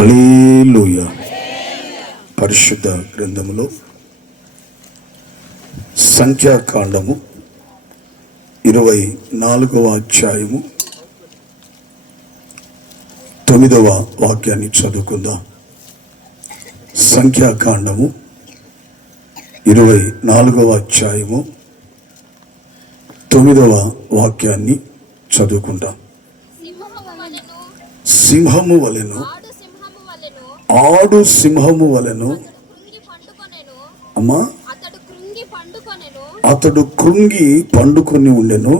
హల్లెలూయా. పరిశుద్ధ గ్రంథములో సంఖ్యాకాండము 24వ అధ్యాయము 9వ వాక్యాన్ని చదువుకుందాం. సంఖ్యాకాండము 24వ అధ్యాయము 9వ వాక్యాన్ని చదువుకుందాం. సింహము వలెను, ఆడు సింహము వలెను, అమ్మా అతడు కృంగి పండుకొని ఉండెను.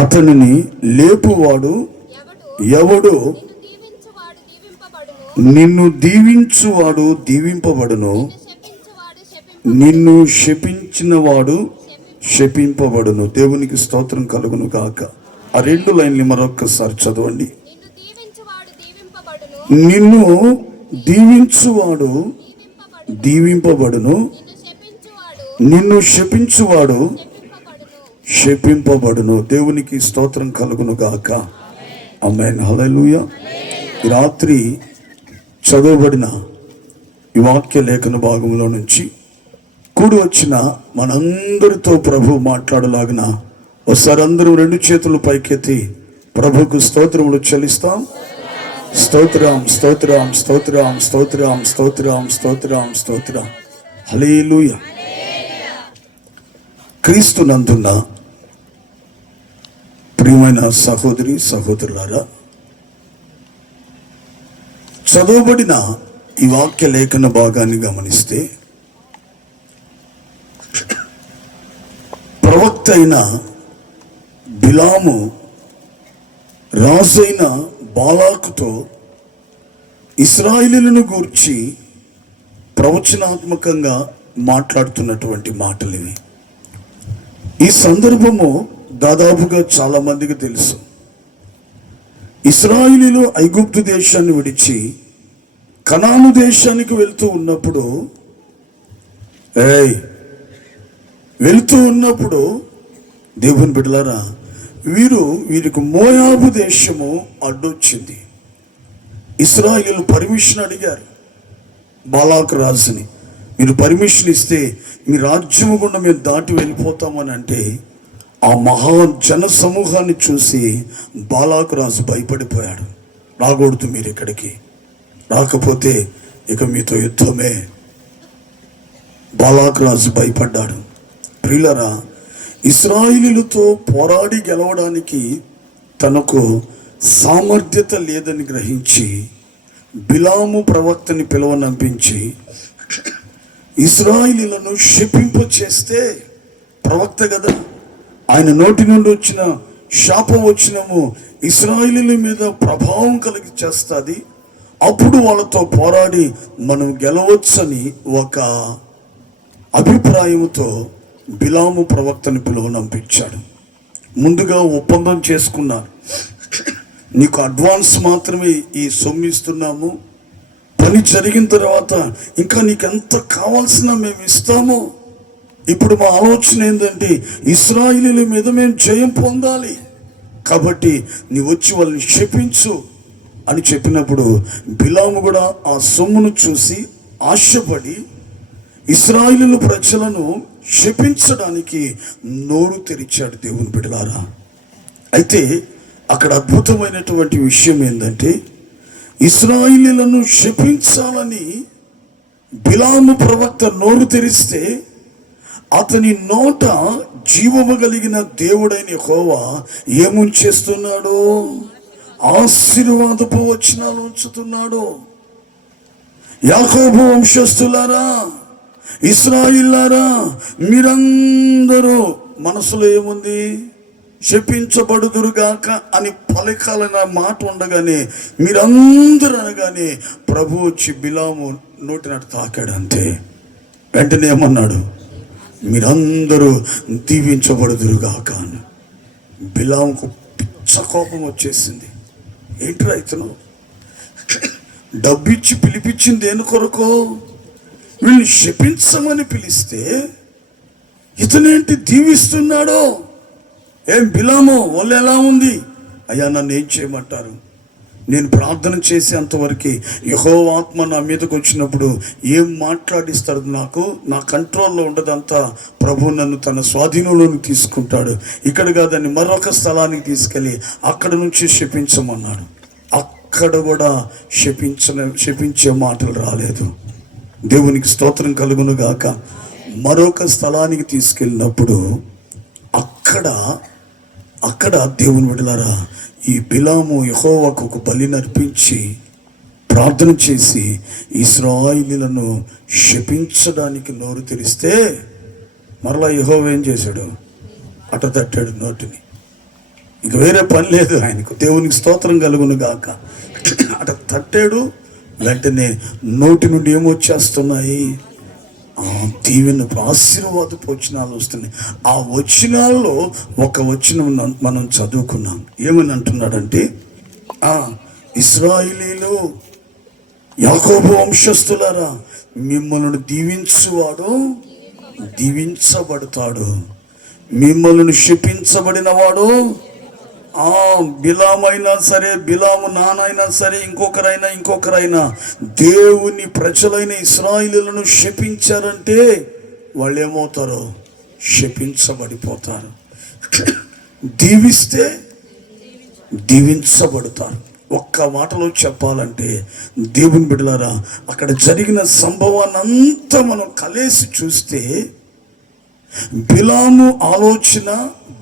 అతనిని లేపువాడు ఎవడు? నిన్ను దీవించువాడు దీవింపబడును, నిన్ను శపించినవాడు శపింపబడును. దేవునికి స్తోత్రం కలుగును గాక. ఆ 2 లైన్లు మరొక్కసారి చదవండి. నిన్ను దీవించువాడు దీవింపబడును, నిన్ను శపించువాడు శపింపబడును. దేవునికి స్తోత్రం కలుగును గాక. ఆమేన్. హల్లెలూయా. రాత్రి చదవబడిన ఈ వాక్య లేఖన భాగంలో నుంచి కూడి వచ్చిన మనందరితో ప్రభు మాట్లాడలాగిన ఒకసారి అందరూ 2 చేతులు పైకెత్తి ప్రభుకు స్తోత్రములు చెల్లిస్తాం. స్తోత్రం, స్తోత్రం, స్తోత్రం, స్తోత్రం, స్తోత్రం, స్తోత్రం, స్తోత్రం. హల్లెలూయా. క్రీస్తునందున్న ప్రియమైన సహోదరి సహోదరులారా, చదవబడిన ఈ వాక్య లేఖన భాగాన్ని గమనిస్తే ప్రవక్త అయిన బిలాము రాజైన బాలాకుతో ఇశ్రాయేలులను గూర్చి ప్రవచనాత్మకంగా మాట్లాడుతున్నటువంటి మాటలు ఇవి. ఈ సందర్భము దాదాపుగా చాలా మందికి తెలుసు. ఇశ్రాయేలీయులు ఐగుప్తు దేశాన్ని విడిచి కనాను దేశానికి వెళ్తూ ఉన్నప్పుడు దేవుని బిడ్డలారా, వీరికి మోయాబు దేశము అడ్డొచ్చింది. ఇశ్రాయేలు పర్మిషన్ అడిగారు బాలాకు రాజుని, మీరు పర్మిషన్ ఇస్తే మీ రాజ్యము గుండా మేము దాటి వెళ్ళిపోతామని అంటే ఆ మహా జన సమూహాన్ని చూసి బాలాకు రాజు భయపడిపోయాడు. రాకూడదు, మీరు ఇక్కడికి రాకపోతే ఇక మీతో యుద్ధమే. బాలాకు రాజు భయపడ్డాడు. ప్రియులారా, ఇశ్రాయేలీయులతో పోరాడి గెలవడానికి తనకు సామర్థ్యత లేదని గ్రహించి బిలాము ప్రవక్తని పిలువనంపించి ఇశ్రాయేలీయులను శపింప చేస్తే, ప్రవక్త కదా, ఆయన నోటి నుండి వచ్చిన శాపం వచ్చినము ఇశ్రాయేలీయుల మీద ప్రభావం కలిగి చేస్తుంది. అప్పుడు వాళ్ళతో పోరాడి మనం గెలవచ్చని ఒక అభిప్రాయంతో బిలాము ప్రవక్తని పిలువనంపించాడు. ముందుగా ఒప్పందం చేసుకున్నారు, నీకు అడ్వాన్స్ మాత్రమే ఈ సొమ్ము ఇస్తున్నాము, పని జరిగిన తర్వాత ఇంకా నీకు ఎంత కావాల్సిన మేము ఇస్తాము. ఇప్పుడు మా ఆలోచన ఏంటంటే ఇశ్రాయేలీయుల మీద మేము జయం పొందాలి, కాబట్టి నీ వచ్చి వాళ్ళని శపించు అని చెప్పినప్పుడు బిలాము కూడా ఆ సొమ్మును చూసి ఆశపడి ఇశ్రాయేలు ప్రజలను శపించడానికి నోరు తెరిచాడు. దేవుని బిడ్డలారా, అయితే అక్కడ అద్భుతమైనటువంటి విషయం ఏంటంటే ఇశ్రాయేలీయులను శపించాలని బిలాము ప్రవక్త నోరు తెరిస్తే అతని నోట జీవము కలిగిన దేవుడైన యెహోవా ఏముంచేస్తున్నాడు? ఆశీర్వాదపు వచనాలు ఉంచుతున్నాడు. యాకోబు వంశస్థులారా, ఇశ్రాయేలులారా, మీరందరూ మనసులో ఏముంది? శపించబడుదురుగాక అని పలకాలన్న మాట ఉండగానే మీరందరూ అనగానే ప్రభు వచ్చి బిలాము నోటినట్టు తాకాడు. అంతే, వెంటనే ఏమన్నాడు? మీరందరూ దీవించబడుదురుగాక అని. బిలాముకు పిచ్చ కోపం వచ్చేసింది. ఏంటి రైతును డబ్బిచ్చి పిలిపించింది దేని కొరకు? వీళ్ళని శపించమని పిలిస్తే ఇతనేంటి దీవిస్తున్నాడో? ఏం బిలాము వాళ్ళు ఎలా ఉంది? అయ్యా, నన్ను ఏం చేయమంటారు? నేను ప్రార్థన చేసేంతవరకు యెహోవా ఆత్మ నా మీదకి వచ్చినప్పుడు ఏం మాట్లాడిస్తాడు నాకు, నా కంట్రోల్లో ఉండదంతా. ప్రభు నన్ను తన స్వాధీనంలోకి తీసుకుంటాడు. ఇక్కడ కాదని మరొక స్థలానికి తీసుకెళ్ళి అక్కడ నుంచి శపించమన్నాడు. అక్కడ కూడా శపించే మాటలు రాలేదు. దేవునికి స్తోత్రం కలుగును గాక. మరొక స్థలానికి తీసుకెళ్ళినప్పుడు అక్కడ దేవుని బిడ్డలారా, ఈ బిలాము యెహోవాకు ఒక బలి నర్పించి ప్రార్థన చేసి ఇశ్రాయేలీయులను శపించడానికి నోరు తెరిస్తే మరలా యెహోవా ఏం చేశాడు? అట తట్టాడు నోటిని. ఇక వేరే పని లేదు ఆయనకు. దేవునికి స్తోత్రం కలుగును గాక. అట తట్టాడు. వెంటనే నోటి నుండి ఏమొచ్చేస్తున్నాయి? దీవెన, ఆశీర్వాదపు వచనాలు వస్తున్నాయి. ఆ వచనాల్లో ఒక వచనం మనం చదువుకున్నాం. ఏమని అంటున్నాడంటే, ఇశ్రాయేలీయులు, యాకోబు వంశస్థులారా, మిమ్మల్ని దీవించువాడు దీవించబడతాడు, మిమ్మల్ని శపించబడిన వాడు బిలామైనా సరే, బిలాము నానైనా సరే, ఇంకొకరైనా దేవుని ప్రజలైన ఇశ్రాయేలీయులను శపించారంటే వాళ్ళు ఏమవుతారో? శపించబడిపోతారు. దీవిస్తే దీవించబడతారు. ఒక్క మాటలో చెప్పాలంటే దేవుని బిడ్డలారా, అక్కడ జరిగిన సంభవాన్ని అంతా మనం కలిసి చూస్తే బిలాము ఆలోచన,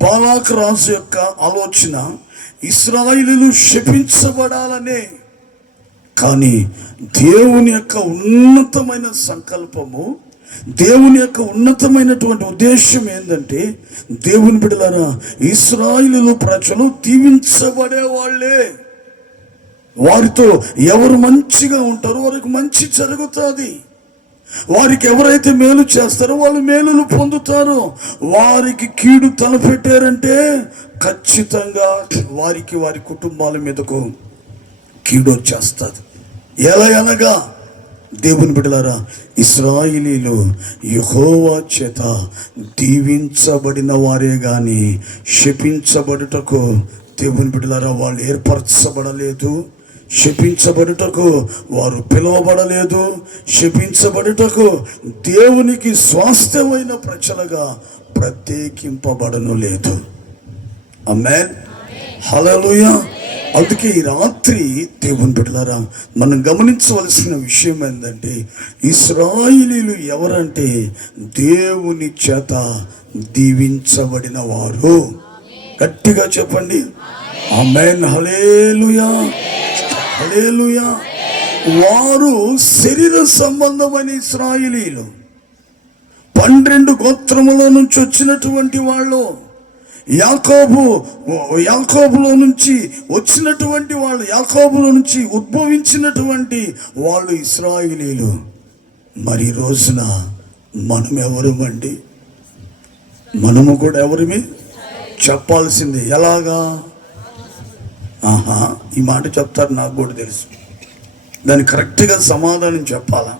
బాలాక్ రాజు యొక్క ఆలోచన ఇశ్రాయేలీయులు శపించబడాలనే. కానీ దేవుని యొక్క ఉన్నతమైన సంకల్పము, దేవుని యొక్క ఉన్నతమైనటువంటి ఉద్దేశం ఏంటంటే, దేవుని బిడ్డలారా, ఇశ్రాయేలీయులు ప్రజలు దీవించబడే వాళ్ళే. వారితో ఎవరు మంచిగా ఉంటారో వారికి మంచి జరుగుతుంది. వారికి ఎవరైతే మేలు చేస్తారో వాళ్ళు మేలులు పొందుతారు. వారికి కీడు తలపెట్టారంటే ఖచ్చితంగా వారికి, వారి కుటుంబాల మీదకు కీడు వచ్చేస్తుంది. ఎలా అనగా దేవుని బిడ్డలారా, ఇశ్రాయేలీయులు యెహోవా చేత దీవించబడిన వారే గాని శపించబడుటకు దేవుని బిడ్డలారా వాళ్ళు ఏర్పరచబడలేదు. శపించబడుటకు వారు పిలువబడలేదు. శపించబడుటకు దేవునికి స్వాస్థ్యమైన ప్రజలుగా ప్రత్యేకింపబడను లేదు. ఆమేన్, హల్లెలూయా. అందుకే ఈ రాత్రి దేవుని బిడ్డలారా, మనం గమనించవలసిన విషయం ఏంటంటే, ఇశ్రాయేలీయులు ఎవరంటే దేవుని చేత దీవించబడిన వారు. గట్టిగా చెప్పండి ఆమేన్, హల్లెలూయా, హల్లెలూయా. వారు శరీర సంబంధమైన ఇశ్రాయేలీయులు, 12 గోత్రముల నుంచి వచ్చినటువంటి వాళ్ళు, యాకోబులో నుంచి వచ్చినటువంటి వాళ్ళు, యాకోబులో నుంచి ఉద్భవించినటువంటి వాళ్ళు ఇశ్రాయేలీయులు. మరి రోజున మనం ఎవరమండి? మనము కూడా ఎవరిమి చెప్పాల్సింది. ఎలాగా? ఈ మాట చెప్తారు, నాకు కూడా తెలుసు. దాన్ని కరెక్ట్గా సమాధానం చెప్పాలా?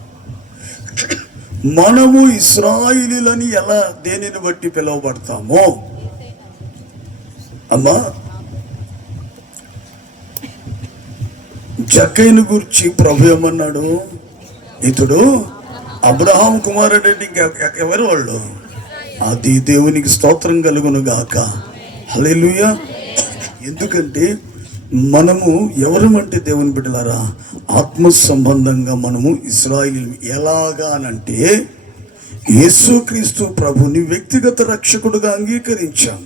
మనము ఇశ్రాయేలీయులని ఎలా, దేనిని బట్టి పిలువబడతామో? అమ్మా, జక్కయ్యను గురించి ప్రభు ఏమన్నాడు? ఇతడు అబ్రహాం కుమారుడు అంటే ఇంకెవరు వాళ్ళు? అది దేవునికి స్తోత్రం కలుగును గాక. హల్లెలూయా. ఎందుకంటే మనము ఎవరమంటే దేవుని బిడ్డలారా, ఆత్మ సంబంధంగా మనము ఇశ్రాయేలీయులు. ఎలాగానంటే యేసుక్రీస్తు ప్రభుని వ్యక్తిగత రక్షకుడుగా అంగీకరించాం.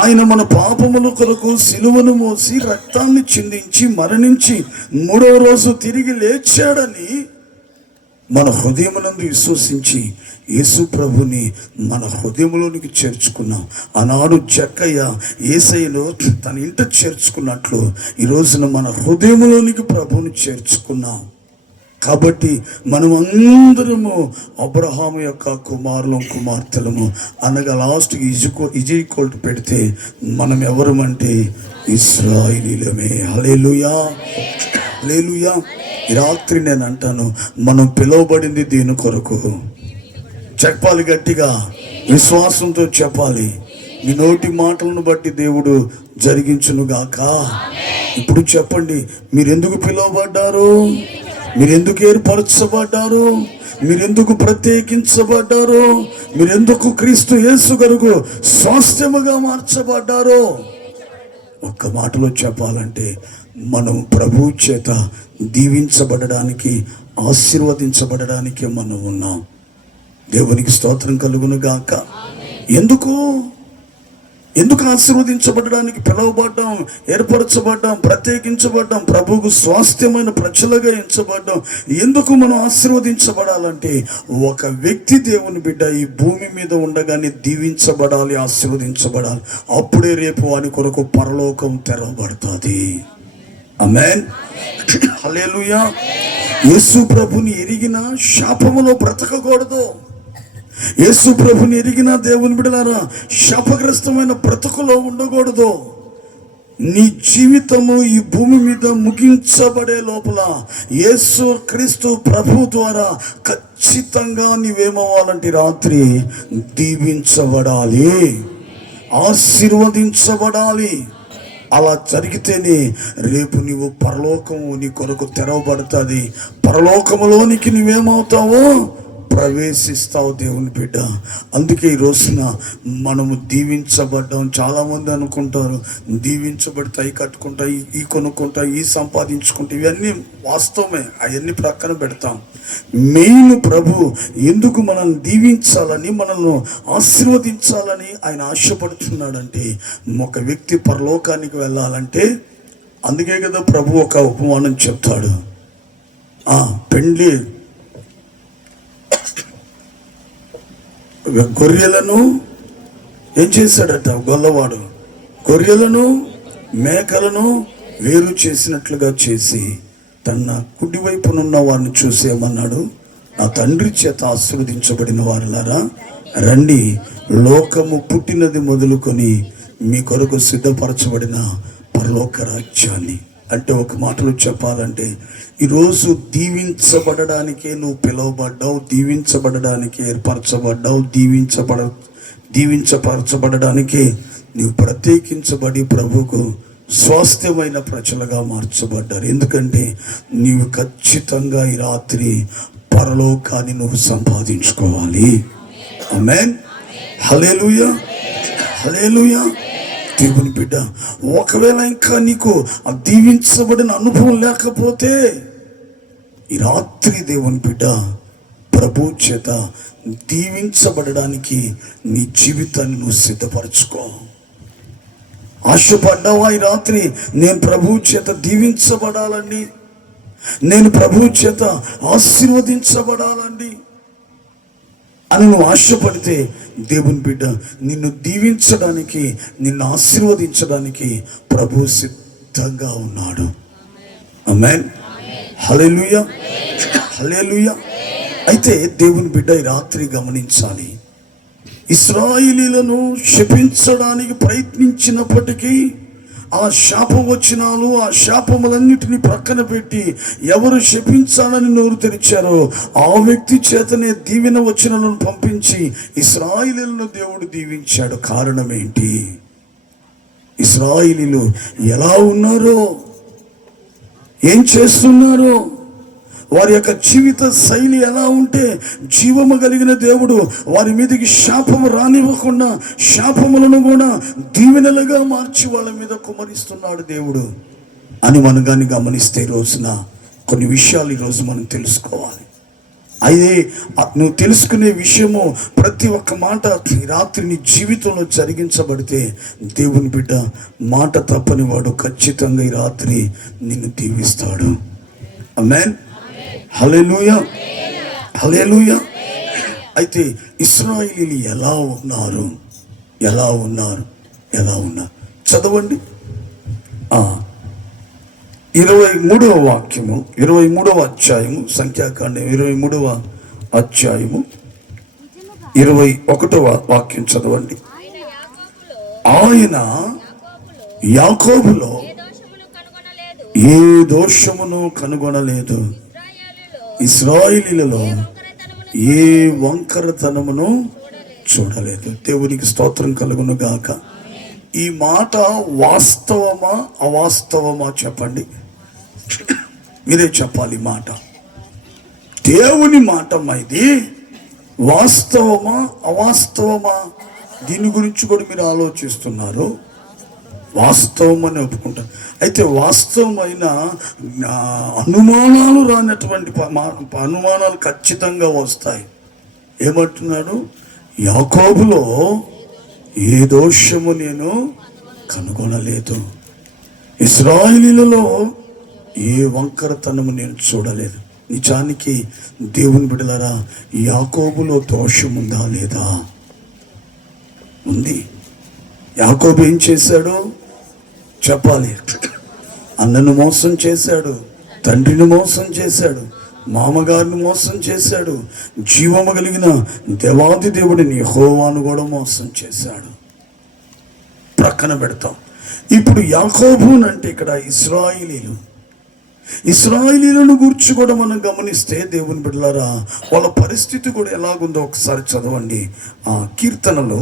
ఆయన మన పాపముల కొరకు సిలువను మోసి రక్తాన్ని చిందించి మరణించి 3వ రోజు తిరిగి లేచాడని మన హృదయమునందు విశ్వసించి యేసు ప్రభుని మన హృదయంలోనికి చేర్చుకున్నాం. ఆనాడు జక్కయ్య యేసయ్యను తన ఇంట చేర్చుకున్నట్లు ఈ రోజున మన హృదయంలోనికి ప్రభుని చేర్చుకున్నాం. కాబట్టి మనం అందరము అబ్రహాము యొక్క కుమార్తెలము అనగా లాస్ట్కి ఈజ్ పెడితే మనం ఎవరమంటే ఇశ్రాయేలీయులమే. హల్లెలూయా, హల్లెలూయా. ఈ రాత్రి నేను అంటాను, మనం పిలువబడింది దీని కొరకు. చెప్పాలి గట్టిగా, విశ్వాసంతో చెప్పాలి. మీ నోటి మాటలను బట్టి దేవుడు జరిగించునుగాక. ఇప్పుడు చెప్పండి, మీరెందుకు పిలువబడ్డారు? మీరెందుకు ఏర్పరచబడ్డారు? మీరెందుకు ప్రత్యేకించబడ్డారు? మీరెందుకు క్రీస్తు యేసు కొరకు స్వాస్థ్యముగా మార్చబడ్డారు? ఒక్క మాటలో చెప్పాలంటే, మనం ప్రభు చేత దీవించబడడానికి, ఆశీర్వదించబడడానికి మనం ఉన్నాం. దేవునికి స్తోత్రం కలుగును గాక. ఎందుకు ఆశీర్వదించబడడానికి పిలువబడ్డాం, ఏర్పరచబడ్డాం, ప్రత్యేకించబడ్డాం, ప్రభువుకు స్వాస్థ్యమైన ప్రజలుగా ఎంచబడ్డాం. ఎందుకు మనం ఆశీర్వదించబడాలంటే, ఒక వ్యక్తి దేవుని బిడ్డ ఈ భూమి మీద ఉండగానే దీవించబడాలి, ఆశీర్వదించబడాలి. అప్పుడే రేపు వాని కొరకు పరలోకం తెరవబడుతుంది. ఆమేన్, హల్లెలూయా. యేసు ప్రభుని ఎరిగిన శాపములో బ్రతకకూడదు. యేసు ప్రభుని ఎరిగిన దేవుని బిడ్డలారా, శాపగ్రస్తమైన బ్రతుకులో ఉండకూడదు. నీ జీవితము ఈ భూమి మీద ముగించబడే లోపల యేసు క్రీస్తు ప్రభు ద్వారా ఖచ్చితంగా నీవేమవ్వాలంటే రాత్రి దీవించబడాలి, ఆశీర్వదించబడాలి. అలా జరిగితేనే రేపు నీవు పరలోకము నీ కొరకు తెరవబడుతుంది. పరలోకములోనికి నువ్వేమవుతావో ప్రవేశిస్తావు దేవుని బిడ్డ. అందుకే ఈ రోజున మనము దీవించబడ్డాం. చాలామంది అనుకుంటారు దీవించబడితే అవి కట్టుకుంటా, ఈ కొనుక్కుంటా, ఈ సంపాదించుకుంటా. ఇవన్నీ వాస్తవమే, అవన్నీ ప్రక్కన పెడతాం. మెయిన్ ప్రభు ఎందుకు మనల్ని దీవించాలని, మనల్ని ఆశీర్వదించాలని ఆయన ఆశపడుతున్నాడంటే, ఒక వ్యక్తి పరలోకానికి వెళ్ళాలంటే. అందుకే కదా ప్రభు ఒక ఉపమానం చెప్తాడు. పెండ్లి గొర్రెలను ఏం చేశాడట? గొల్లవాడు గొర్రెలను మేకలను వేరు చేసినట్లుగా చేసి తన కుడివైపునున్న వారిని చూసేమన్నాడు, నా తండ్రి చేత ఆశీర్వదించబడిన వారులారా రండి, లోకము పుట్టినది మొదలుకొని మీ కొరకు సిద్ధపరచబడిన పరలోక రాజ్యాన్ని. అంటే ఒక మాటలో చెప్పాలంటే, ఈరోజు దీవించబడడానికే నువ్వు పిలువబడ్డావు, దీవించబడడానికి ఏర్పరచబడ్డావు, దీవించపరచబడడానికే నువ్వు ప్రత్యేకించబడి ప్రభువుకు స్వాస్థ్యమైన ప్రజలుగా మార్చబడ్డారు. ఎందుకంటే నీవు ఖచ్చితంగా ఈ రాత్రి పరలోకాన్ని నువ్వు సంపాదించుకోవాలి. ఆమేన్, హల్లెలూయా, హల్లెలూయా. దేవుని బిడ్డ, ఒకవేళ ఇంకా నీకు ఆ దీవించబడిన అనుభవం లేకపోతే ఈ రాత్రి దేవుని బిడ్డ ప్రభు చేత దీవించబడడానికి నీ జీవితాన్ని నువ్వు సిద్ధపరచుకో. ఆశపడ్డావా ఈ రాత్రి, నేను ప్రభు చేత దీవించబడాలండి, నేను ప్రభు చేత ఆశీర్వదించబడాలండి అని నువ్వు ఆశపడితే, దేవుని బిడ్డ నిన్ను దీవించడానికి, నిన్ను ఆశీర్వదించడానికి ప్రభు సిద్ధంగా ఉన్నాడు. ఆమేన్, హల్లెలూయా, హల్లెలూయా. అయితే దేవుని బిడ్డ ఈ రాత్రి గమనించాలి, ఇశ్రాయేలీయులను శపించడానికి ప్రయత్నించినప్పటికీ ఆ శాపవచనాలు, ఆ శాపములన్నిటిని ప్రక్కన పెట్టి ఎవరు శపించాలని నోరు తెరిచారో ఆ వ్యక్తి చేతనే దీవెన వచనాలను పంపించి ఇశ్రాయేలీయులను దేవుడు దీవించాడు. కారణం ఏంటి? ఇశ్రాయేలీయులు ఎలా ఉన్నారో, ఏం చేస్తున్నారో, వారి యొక్క జీవిత శైలి ఎలా ఉంటే జీవము కలిగిన దేవుడు వారి మీదకి శాపము రానివ్వకుండా శాపములను కూడా దీవెనలుగా మార్చి వాళ్ళ మీద కుమరిస్తున్నాడు దేవుడు అని మనం కానీ గమనిస్తే, రోజున కొన్ని విషయాలు ఈరోజు మనం తెలుసుకోవాలి. అయితే నువ్వు తెలుసుకునే విషయము ప్రతి ఒక్క మాట రాత్రి నీ జీవితంలో జరిగించబడితే దేవుని బిడ్డ మాట తప్పని వాడు ఖచ్చితంగా ఈ రాత్రి నిన్ను దీవిస్తాడు. ఆమేన్, హల్లెలూయా, హల్లెలూయా. అయితే ఇశ్రాయేలీయులు ఎలా ఉన్నారు? చదవండి 23వ వాక్యము, 23వ అధ్యాయము, సంఖ్యాకాండం 23వ అధ్యాయము 21వ వాక్యం చదవండి. ఆయన యాకోబులో ఏ దోషమును కనుగొనలేదు, ఇశ్రాయేలీయులలో ఏ వంకరతనమును చూడలేదు. దేవునికి స్తోత్రం కలుగును గాక. ఈ మాట వాస్తవమా అవాస్తవమా చెప్పండి, మీరే చెప్పాలి. మాట దేవుని మాట ఇది వాస్తవమా అవాస్తవమా? దీని గురించి కూడా మీరు ఆలోచిస్తున్నారు. వాస్తవం అని ఒప్పుకుంటారు. అయితే వాస్తవమైన అనుమానాలు రానటువంటి అనుమానాలు ఖచ్చితంగా వస్తాయి. ఏమంటున్నాడు? యాకోబులో ఏ దోషము నేను కనుగొనలేదు, ఇశ్రాయేలీయులలో ఏ వంకరతనము నేను చూడలేదు. నిజానికి దేవుని బిడ్డలారా, యాకోబులో దోషం ఉందా లేదా? ఉంది. యాకోబు ఏం చేశాడు చెప్పాలి. అన్నను మోసం చేశాడు, తండ్రిని మోసం చేశాడు, మామగారిని మోసం చేశాడు, జీవము కలిగిన దేవాది దేవుడిని యెహోవాను కూడా మోసం చేశాడు. ప్రక్కన పెడతాం. ఇప్పుడు యాకోబు అంటే ఇక్కడ ఇశ్రాయేలీయులను గురించి కూడా మనం గమనిస్తే దేవుని బిడ్డలారా, వాళ్ళ పరిస్థితి కూడా ఎలాగుందో ఒకసారి చదవండి. ఆ కీర్తనలు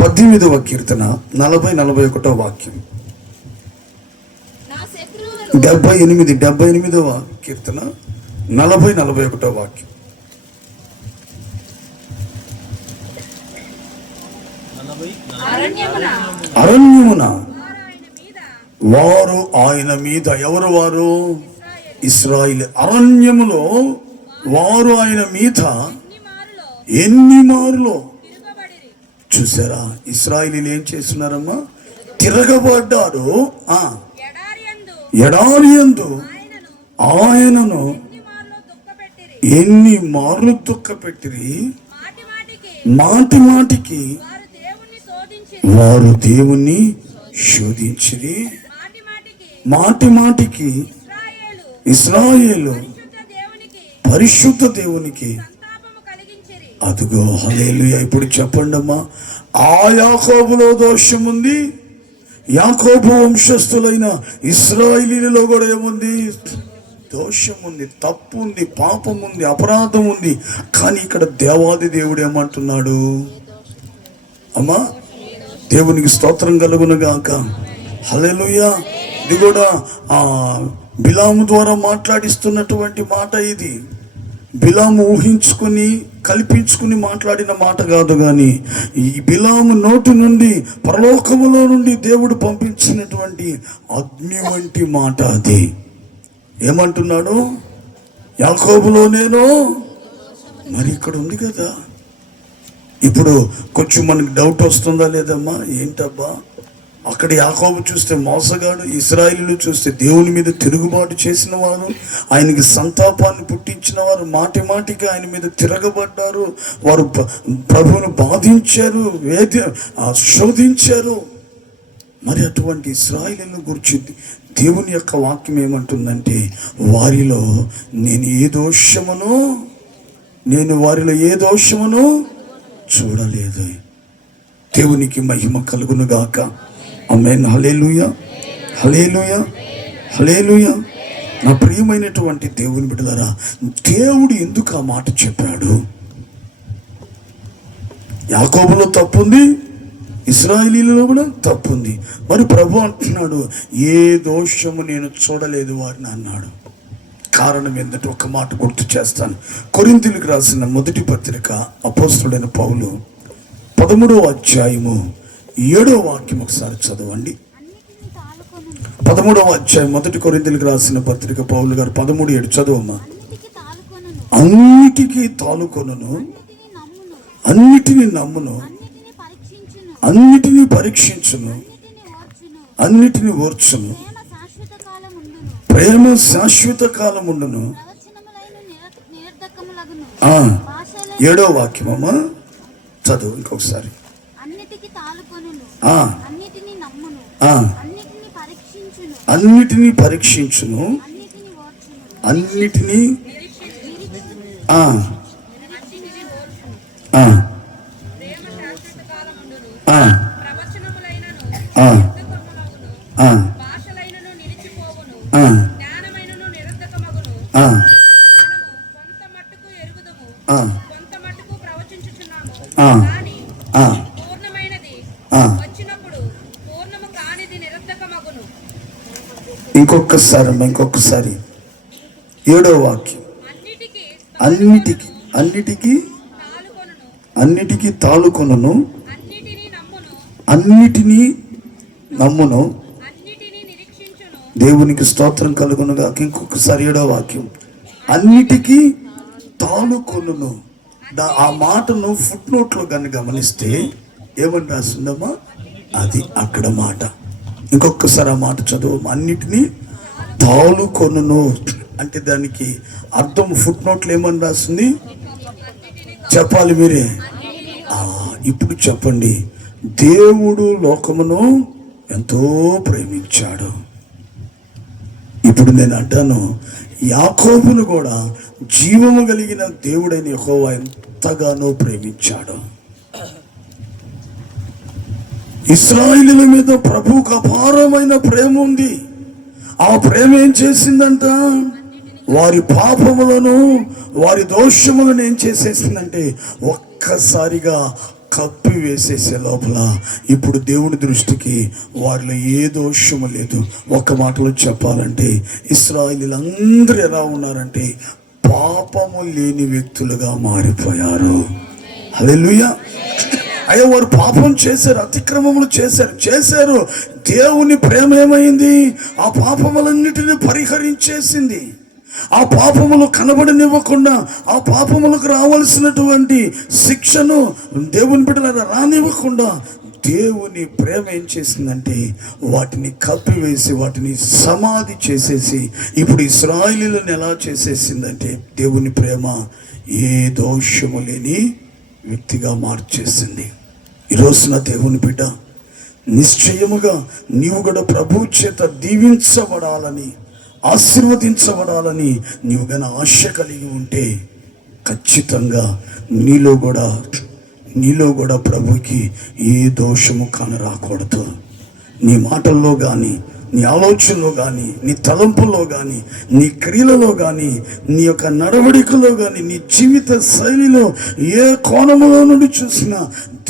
18వ కీర్తన 40-41 వాక్యం. 78వ కీర్తన 40-41 వాక్యం. అరణ్యమున వారు ఆయన మీద, ఎవరు వారు? ఇశ్రాయేలు. అరణ్యములో వారు ఆయన మీద ఎన్ని మారులో. చూసారా, ఇశ్రాయేలీయులు ఏం చేస్తున్నారమ్మా? తిరగబడ్డారు. ఎడారియందు ఆయనను ఎన్ని మార్లు దుఃఖపెట్టిరి. మాటి మాటికి వారు దేవుణ్ణి శోధించిరి. మాటి మాటికి ఇశ్రాయేలు పరిశుద్ధ దేవునికి. అదిగో హల్లెలూయా. ఇప్పుడు చెప్పండి అమ్మా, ఆ యాకోబులో దోషం ఉంది, యాకోబు వంశస్థులైన ఇశ్రాయేలీయులలో కూడా ఏముంది? దోషం ఉంది, తప్పు ఉంది, పాపం ఉంది, అపరాధం ఉంది. కానీ ఇక్కడ దేవాది దేవుడు ఏమంటున్నాడు? అమ్మా, దేవునికి స్తోత్రం కలుగునుగాక. హల్లెలూయా. ఇది కూడా బిలాము ద్వారా మాట్లాడిస్తున్నటువంటి మాట. ఇది బిలాము ఊహించుకుని కల్పించుకుని మాట్లాడిన మాట కాదు, కానీ ఈ బిలాము నోటి నుండి, పరలోకములో నుండి దేవుడు పంపించినటువంటి అగ్ని వంటి మాట అది. ఏమంటున్నాడు? యాకోబులో నేను, మరి ఇక్కడ ఉంది కదా. ఇప్పుడు కొంచెం మనకి డౌట్ వస్తుందా లేదమ్మా? ఏంటబ్బా, అక్కడ యాకోబు చూస్తే మోసగాడు, ఇశ్రాయేలీయులు చూస్తే దేవుని మీద తిరుగుబాటు చేసిన వారు, ఆయనకి సంతాపాన్ని పుట్టించిన వారు, మాటి మాటికి ఆయన మీద తిరగబడ్డారు, వారు ప్రభువును బాధించారు, శోధించారు. మరి అటువంటి ఇశ్రాయేలీయులను గురించి దేవుని యొక్క వాక్యం ఏమంటుందంటే, వారిలో నేను వారిలో ఏ దోషమును చూడలేదు. దేవునికి మహిమ కలుగును గాక. ఆమేన్. హల్లెలూయా, హల్లెలూయా, హల్లెలూయా. నా ప్రియమైనటువంటి దేవుని బిడ్డలారా, దేవుడు ఎందుకు ఆ మాట చెప్పాడు? యాకోబులో తప్పుంది, ఇశ్రాయేలీయులలో కూడా తప్పుంది. మరి ప్రభు అంటున్నాడు, ఏ దోషము నేను చూడలేదు వారిని అన్నాడు. కారణం ఏంటంటే ఒక మాట గుర్తు చేస్తాను. కొరింథీయులకు రాసిన మొదటి పత్రిక అపోస్తలుడైన పౌలు 13వ అధ్యాయము 7వ వాక్యం ఒకసారి చదవండి. 13వ అధ్యాయం మొదటి కొరింథీయులకు రాసిన పత్రిక పౌలు గారు 13:7 చదవమ్మా. అన్నిటికీ తాలుకొనును, అన్నిటిని నమ్మును, అన్నిటిని పరీక్షించును, అన్నిటిని ఓర్చును, ప్రేమ శాశ్వత కాలం ఉండును. 7వ వాక్యం అమ్మా చదువు ఇంకొకసారి. అన్నిటినీ పరీక్షించును, అన్నిటినీ ఆ, కొంత మట్టుకు ఎరుగుదుము, ఆ, కొంత మట్టుకు ప్రవచించుచున్నాము. ఆ, కానీ ఆ, పూర్ణమైనది ఆ. వచ్చినప్పుడు పూర్ణము కానిది నిరర్ధకమగును. ఇంకొకసారి 7వ వాక్యం. అన్నిటికీ అన్నిటికి అన్నిటికి తాలుకొనును, అన్నిటికీ తాలుకొనును, అన్నిటినీ నమ్మును, అన్నిటినీ నమ్మును. అన్నిటినీ నిరీక్షించును. దేవునికి స్తోత్రం కలుగునుగా. ఇంకొకసారి 7వ వాక్యం. అన్నిటికీ తాలుకొనును. ఆ మాటను ఫుట్ నోట్లో కానీ గమనిస్తే ఏమని రాసిందమ్మా? అది అక్కడ మాట. ఇంకొకసారి ఆ మాట చదువు. అన్నిటినీ తాలుకొనును అంటే దానికి అర్థం ఫుట్ నోట్లో ఏమని రాసింది చెప్పాలి మీరే. ఇప్పుడు చెప్పండి. దేవుడు లోకమును ఎంతో ప్రేమించాడు. ఇప్పుడు నేను అంటాను, యాకోబును కూడా జీవము కలిగిన దేవుడైన యెహోవా ఎంతగానో ప్రేమించాడు. ఇశ్రాయేలీయుల మీద ప్రభువుకు అపారమైన ప్రేమ ఉంది. ఆ ప్రేమ ఏం చేసిందంట? వారి పాపములను, వారి దోషములను ఏం చేసేసిందంటే ఒక్కసారిగా కప్పి వేసేసే లోపల ఇప్పుడు దేవుని దృష్టికి వారిలో ఏ దోషము లేదు. ఒక్క మాటలో చెప్పాలంటే ఇశ్రాయేలీయులందరూ ఎలా ఉన్నారంటే పాపము లేని వ్యక్తులుగా మారిపోయారు. హల్లెలూయా. అయ్యా, వారు పాపం చేశారు, అతిక్రమములు చేశారు. దేవుని ప్రేమ ఏమైంది? ఆ పాపములన్నిటిని పరిహరించేసింది. ఆ పాపములు కనబడనివ్వకుండా, ఆ పాపములకు రావాల్సినటువంటి శిక్షను దేవుని బిడ్డలారా రానివ్వకుండా దేవుని ప్రేమ ఏం చేసిందంటే వాటిని కప్పివేసి, వాటిని సమాధి చేసేసి ఇప్పుడు ఇశ్రాయేలీయులను ఎలా చేసేసిందంటే దేవుని ప్రేమ ఏ దోషము లేని వ్యక్తిగా మార్చేసింది. ఈరోజున దేవుని బిడ్డ, నిశ్చయముగా నీవు కూడా ప్రభు చేత దీవించబడాలని, ఆశీర్వదించబడాలని నీవు గన ఆశ కలిగి ఉంటే ఖచ్చితంగా నీలో కూడా ప్రభుకి ఏ దోషము కానరాకూడదు. నీ మాటల్లో కానీ, నీ ఆలోచనలో కానీ, నీ తలంపుల్లో కానీ, నీ క్రియలలో కానీ, నీ యొక్క నడవడికలో కానీ, నీ జీవిత శైలిలో ఏ కోణములో నుండి చూసినా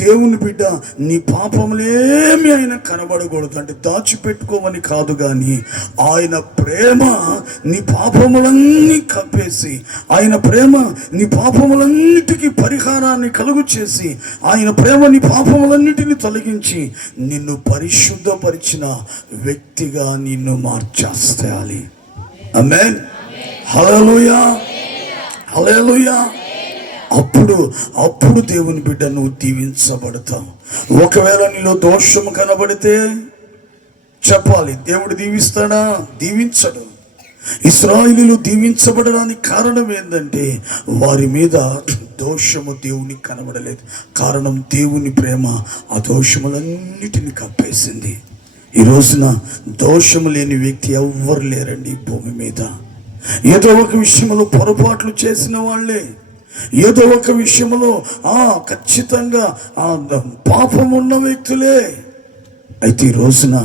దేవుని బిడ్డ నీ పాపములేమి ఆయన కనబడకూడదు. అంటే దాచిపెట్టుకోమని కాదు, కానీ ఆయన ప్రేమ నీ పాపములన్నీ కప్పేసి, ఆయన ప్రేమ నీ పాపములన్నిటికీ పరిహారాన్ని కలుగు చేసి, ఆయన ప్రేమ నీ పాపములన్నిటిని తొలగించి నిన్ను పరిశుద్ధపరిచిన వ్యక్తిగా నిన్ను మార్చేస్తాయి. ఆమేన్. హల్లెలూయా, హల్లెలూయా. అప్పుడు దేవుని బిడ్డ నువ్వు దీవించబడతావు. ఒకవేళ నీలో దోషము కనబడితే చెప్పాలి, దేవుడు దీవిస్తాడా? దీవించడు. ఇశ్రాయేలీయులు దీవించబడడానికి కారణం ఏంటంటే వారి మీద దోషము దేవునికి కనబడలేదు. కారణం దేవుని ప్రేమ ఆ దోషములన్నిటిని కప్పేసింది. ఈ రోజున దోషము లేని వ్యక్తి ఎవ్వరు లేరండి ఈ భూమి మీద. ఏదో ఒక విషయంలో పొరపాట్లు చేసిన వాళ్ళే, ఏదో ఒక విషయంలో ఖచ్చితంగా పాపం ఉన్న వ్యక్తులే. అయితే ఈ రోజున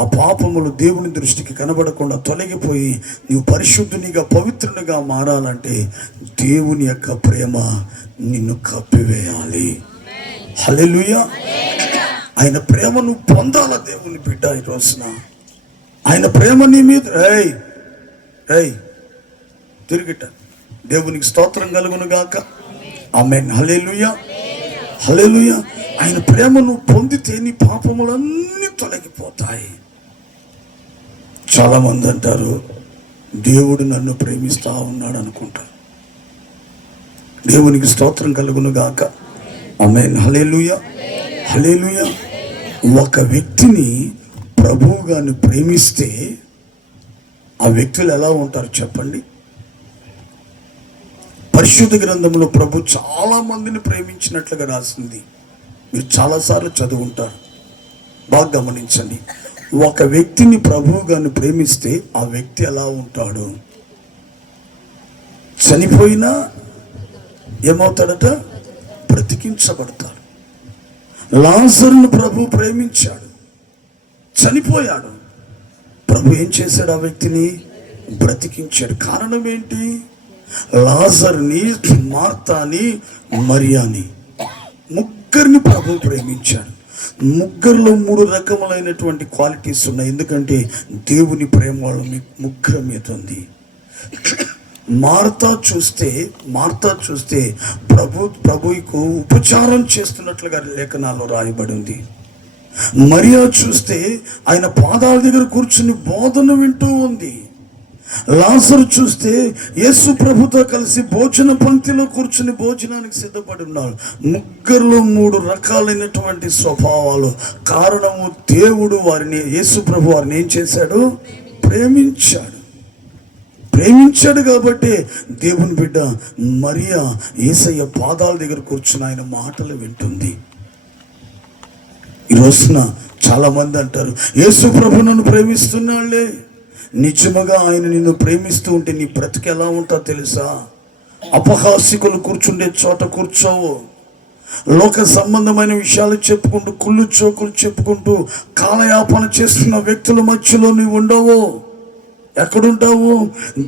ఆ పాపములు దేవుని దృష్టికి కనబడకుండా తొలగిపోయి నీవు పరిశుద్ధునిగా, పవిత్రునిగా మారాలంటే దేవుని యొక్క ప్రేమ నిన్ను కప్పివేయాలి. హల్లెలూయా. ఆయన ప్రేమ నువ్వు పొందాల దేవుని బిడ్డ. ఈ రోజున ఆయన ప్రేమ నీ మీద తిరిగిట. దేవునికి స్తోత్రం కలుగును గాక. ఆమేన్. హల్లెలూయా, హల్లెలూయా. ఆయన ప్రేమ నువ్వు పొందితే నీ పాపములన్నీ తొలగిపోతాయి. చాలా మంది అంటారు దేవుడు నన్ను ప్రేమిస్తా ఉన్నాడు అనుకుంటారు. దేవునికి స్తోత్రం కలుగును గాక. ఆమేన్. హల్లెలూయా, హల్లెలూయా. ఒక వ్యక్తిని ప్రభువుగాను ప్రేమిస్తే ఆ వ్యక్తులు ఎలా ఉంటారు చెప్పండి? పరిశుద్ధ గ్రంథంలో ప్రభు చాలా మందిని ప్రేమించినట్లుగా రాసింది. మీరు చాలాసార్లు చదువుంటారు. బాగా గమనించండి. ఒక వ్యక్తిని ప్రభువుగాను ప్రేమిస్తే ఆ వ్యక్తి ఎలా ఉంటాడు? చనిపోయినా ఏమవుతాడట? బ్రతికించబడతాడు. లాజరును ప్రభు ప్రేమించాడు, చనిపోయాడు. ప్రభు ఏం చేశాడు? ఆ వ్యక్తిని బ్రతికించాడు. కారణం ఏంటి? లాజర్ని, మార్తాని, మరియాని ముగ్గురిని ప్రభు ప్రేమించాడు. ముగ్గురులో 3 రకములైనటువంటి క్వాలిటీస్ ఉన్నాయి. ఎందుకంటే దేవుని ప్రేమ వాళ్ళ ముగ్గురు మీద ఉంది. మార్తా చూస్తే ప్రభువుకు ఉపచారం చేస్తున్నట్లుగా లేఖనాల్లో రాయబడి ఉంది. మరియా చూస్తే ఆయన పాదాల దగ్గర కూర్చుని బోధన వింటూ ఉంది. లాజరు చూస్తే యేసు ప్రభుతో కలిసి భోజన పంక్తిలో కూర్చుని భోజనానికి సిద్ధపడి ఉన్నాడు. ముగ్గురులో 3 రకాలైనటువంటి స్వభావాలు. కారణము దేవుడు వారిని, యేసు ప్రభు వారిని ఏం చేశాడు? ప్రేమించాడు కాబట్టి దేవుని బిడ్డ మరియా యేసయ్య పాదాల దగ్గర కూర్చుని ఆయన మాటలు వింటుంది. ఈ రోజున చాలా మంది అంటారు, యేసు ప్రభు నన్ను ప్రేమిస్తున్నాళ్లే. నిజముగా ఆయన నిన్ను ప్రేమిస్తూ ఉంటే నీ బ్రతికి ఎలా ఉంటుందో తెలుసా? అపహాసికులు కూర్చుండే చోట కూర్చోవు. లోక సంబంధమైన విషయాలు చెప్పుకుంటూ, కుళ్ళు చోకులు చెప్పుకుంటూ కాలయాపన చేస్తున్న వ్యక్తుల మధ్యలో నువ్వు ఉండవు. ఎక్కడుంటావు?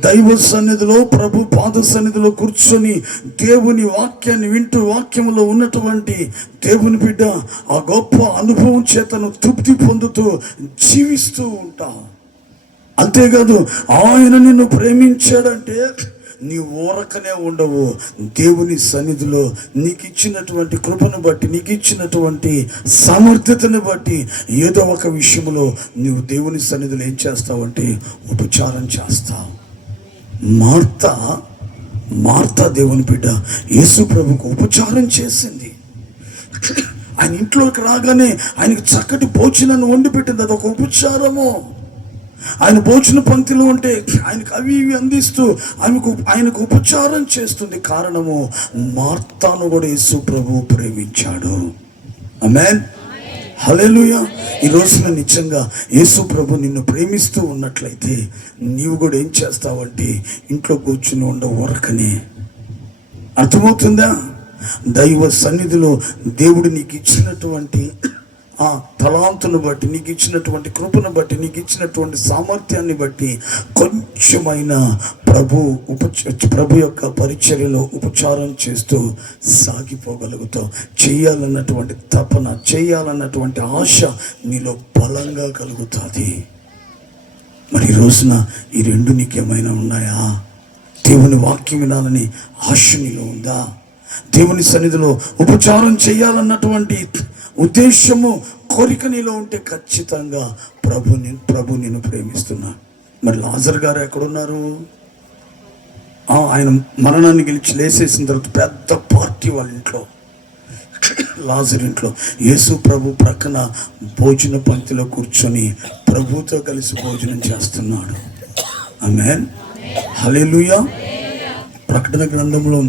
దైవ సన్నిధిలో, ప్రభు పాద సన్నిధిలో కూర్చొని దేవుని వాక్యాన్ని వింటూ, వాక్యంలో ఉన్నటువంటి దేవుని బిడ్డ ఆ గొప్ప అనుభవం చేతను తృప్తి పొందుతూ జీవిస్తూ ఉంటావు. అంతేకాదు, ఆయన నిన్ను ప్రేమించాడంటే నీ ఊరకనే ఉండవు. దేవుని సన్నిధిలో నీకు ఇచ్చినటువంటి కృపను బట్టి, నీకు ఇచ్చినటువంటి సామర్థ్యతను బట్టి ఏదో ఒక విషయంలో నువ్వు దేవుని సన్నిధిలో ఏం చేస్తావంటే ఉపచారం చేస్తావు. మార్తా దేవుని బిడ్డ యేసు ప్రభుకు ఉపచారం చేసింది. ఆయన ఇంట్లోకి రాగానే ఆయనకి చక్కటి భోజనాన్ని వండి పెట్టింది. అదొక ఉపచారము. ఆయన భోజన పంక్తిలో ఉంటే ఆయనకు అవి ఇవి అందిస్తూ ఆయనకు ఉపచారం చేస్తుంది. కారణము మార్తాను కూడా యేసు ప్రభు ప్రేమించాడు. ఆమేన్, హల్లెలూయా. ఈ రోజున నిజంగా యేసు ప్రభు నిన్ను ప్రేమిస్తూ ఉన్నట్లయితే నీవు కూడా ఏం చేస్తావంటే ఇంట్లో కూర్చుని ఉండవు ఊరకనే. అర్థమవుతుందా? దైవ సన్నిధిలో దేవుడు నీకు ఇచ్చినటువంటి ఆ తలాంతును బట్టి, నీకు ఇచ్చినటువంటి కృపను బట్టి, నీకు ఇచ్చినటువంటి సామర్థ్యాన్ని బట్టి కొంచెమైనా ప్రభు యొక్క పరిచర్యలో ఉపచారం చేస్తూ సాగిపోగలుగుతావు. చేయాలన్నటువంటి తపన, చేయాలన్నటువంటి ఆశ నీలో బలంగా కలుగుతుంది. మరి ఈ రోజున ఈ 2 నీకేమైనా ఉన్నాయా? దేవుని వాక్యం వినాలని ఆశ నీలో ఉందా? దేవుని సన్నిధిలో ఉపచారం చేయాలన్నటువంటి ఉద్దేశము, కోరిక నీలో ఉంటే ఖచ్చితంగా ప్రభు నిన్ను ప్రేమిస్తున్నా. మరి లాజర్ గారు ఎక్కడున్నారు? ఆయన మరణాన్ని గెలిచి లేసేసిన తర్వాత పెద్ద పార్టీ వాళ్ళ ఇంట్లో, లాజర్ ఇంట్లో యేసు ప్రభు ప్రక్కన భోజన పంక్తిలో కూర్చొని ప్రభుతో కలిసి భోజనం చేస్తున్నాడు. ఆమేన్, హల్లెలూయా. ప్రకటన గ్రంథంలో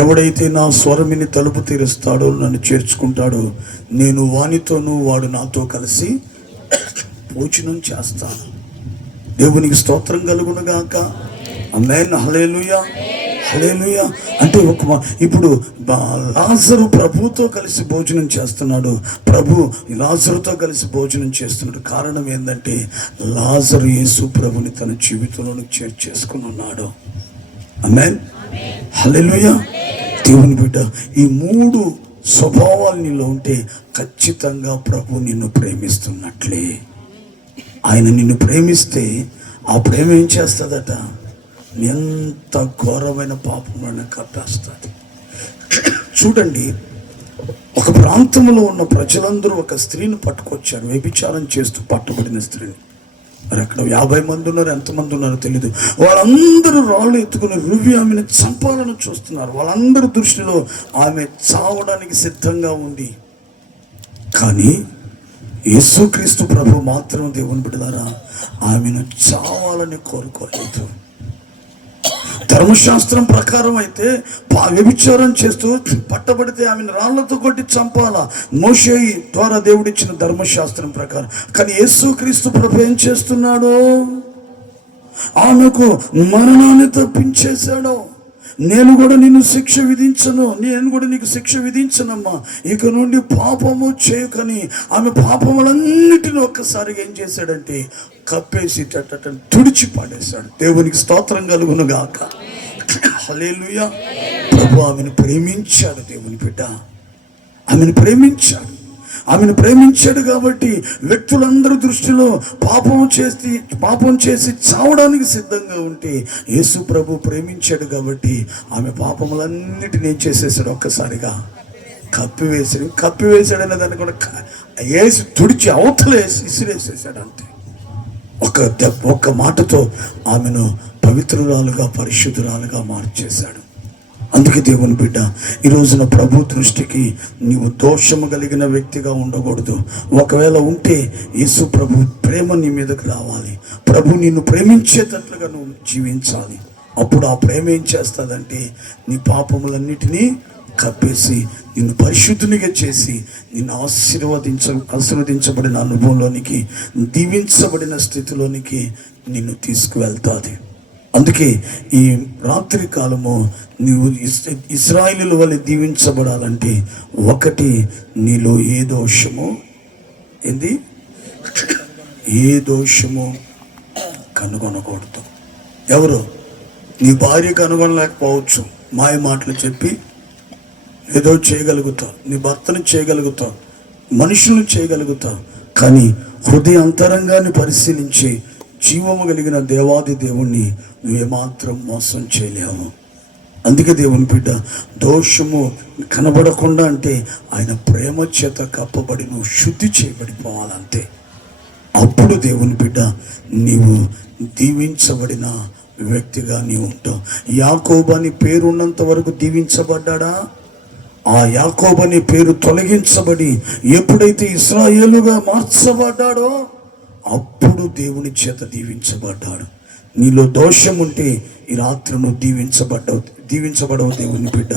ఎవడైతే నా స్వరమిని తలుపు తీరుస్తాడో, నన్ను చేర్చుకుంటాడో, నేను వానితోనూ వాడు నాతో కలిసి భోజనం చేస్తాను. దేవునికి స్తోత్రం కలుగునుగాక. ఆమేన్, హల్లెలూయా, హల్లెలూయా. అంటే ఇప్పుడు లాజరు ప్రభుతో కలిసి భోజనం చేస్తున్నాడు. ప్రభు లాజరుతో కలిసి భోజనం చేస్తున్నాడు. కారణం ఏంటంటే లాజరు యేసు ప్రభుని తన జీవితంలోనికి చేర్చేసుకుని ఉన్నాడు. ఆమేన్, హల్లెలూయా. దేవుని బిడ్డ ఈ 3 స్వభావాలు నీలో ఉంటే ఖచ్చితంగా ప్రభు నిన్ను ప్రేమిస్తున్నట్లే. ఆయన నిన్ను ప్రేమిస్తే ఆ ప్రేమ ఏం చేస్తుందట? ఎంత ఘోరమైన పాపంలోనే కప్పేస్తుంది. చూడండి, ఒక ప్రాంతంలో ఉన్న ప్రజలందరూ ఒక స్త్రీని పట్టుకొచ్చారు, వ్యభిచారం చేస్తూ పట్టుబడిన స్త్రీని. మరి అక్కడ 50 మంది ఉన్నారు, ఎంతమంది ఉన్నారో తెలియదు. వాళ్ళందరూ రాళ్ళు ఎత్తుకుని రువ్వి ఆమెను చంపాలని చూస్తున్నారు. వాళ్ళందరి దృష్టిలో ఆమె చావడానికి సిద్ధంగా ఉంది. కానీ యేసుక్రీస్తు ప్రభు మాత్రం దేవుని బిడ్డలారా ఆమెను చావాలని కోరుకోలేదు. ధర్మశాస్త్రం ప్రకారం అయితే వ్యభిచారం చేస్తూ పట్టబడితే ఆమెను రాళ్లతో కొట్టి చంపాలా, మోషే ద్వారా దేవుడిచ్చిన ధర్మశాస్త్రం ప్రకారం. కానీ యేసుక్రీస్తు ప్రభు ఏం చేస్తున్నాడు? ఆమెకు మరణాన్ని తప్పించేశాడు. నేను కూడా నిన్ను శిక్ష విధించను, నేను కూడా నీకు శిక్ష విధించనమ్మా, ఇక నుండి పాపము చేయకని ఆమె పాపములన్నిటిని ఒక్కసారిగా ఏం చేశాడంటే కప్పేసి తుడిచి పాడేశాడు. దేవునికి స్తోత్రం కలుగును గాక. హల్లెలూయా. ప్రభు ఆమెను ప్రేమించాడు. దేవుని బిడ్డ ఆమెను ప్రేమించాడు. ఆమెను ప్రేమించాడు కాబట్టి వ్యక్తులందరూ దృష్టిలో పాపం చేసి చావడానికి సిద్ధంగా ఉంటే యేసు ప్రభు ప్రేమించాడు కాబట్టి ఆమె పాపములన్నిటినీ ఏం చేసేసాడు, ఒక్కసారిగా కప్పివేశాడనే దాన్ని కూడా వేసి తుడిచి అవతల ఇసిరేసేసాడు. అంతే. ఒక్క మాటతో ఆమెను పవిత్రురాలుగా పరిశుద్ధురాలుగా మార్చేశాడు. అందుకే దేవుని బిడ్డ, ఈ రోజున ప్రభు దృష్టికి నీవు దోషము కలిగిన వ్యక్తిగా ఉండకూడదు. ఒకవేళ ఉంటే యేసు ప్రభు ప్రేమ నీ మీదకి రావాలి. ప్రభు నిన్ను ప్రేమించేటట్లుగా నువ్వు జీవించాలి. అప్పుడు ఆ ప్రేమ ఏం చేస్తుందంటే నీ పాపములన్నిటినీ కప్పేసి నిన్ను పరిశుద్ధునిగా చేసి నిన్ను ఆశీర్వదించబడిన అనుభవంలోనికి, దీవించబడిన స్థితిలోనికి నిన్ను తీసుకువెళ్తాది. అందుకే ఈ రాత్రి కాలము నీవు ఇశ్రాయేలు వలె దీవించబడాలంటే ఒకటి, నీలో ఏ దోషము కనుగొనకూడదు. ఎవరు? నీ భార్య కనుగొనలేకపోవచ్చు, మాయ మాటలు చెప్పి ఏదో చేయగలుగుతావు, నీ భర్తను చేయగలుగుతావు, మనుషులను చేయగలుగుతావు, కానీ హృదయ అంతరంగాన్ని పరిశీలించి జీవము కలిగిన దేవాది దేవుణ్ణి నువ్వేమాత్రం మోసం చేయలేవు. అందుకే దేవుని బిడ్డ, దోషము కనబడకుండా అంటే ఆయన ప్రేమ చేత కప్పబడి నువ్వు శుద్ధి చేయబడిపోవాలంతే. అప్పుడు దేవుని బిడ్డ నీవు దీవించబడిన వ్యక్తిగా నీవు ఉంటావు. యాకోబు అని పేరు ఉన్నంత వరకు దీవించబడ్డా. ఆ యాకోబు అనే పేరు తొలగించబడి ఎప్పుడైతే ఇశ్రాయేలుగా మార్చబడ్డాడో అప్పుడు దేవుని చేత దీవించబడ్డాడు. నీలో దోషం ఉంటే ఈ రాత్రి నువ్వు దీవించబడవు దేవుని బిడ్డ.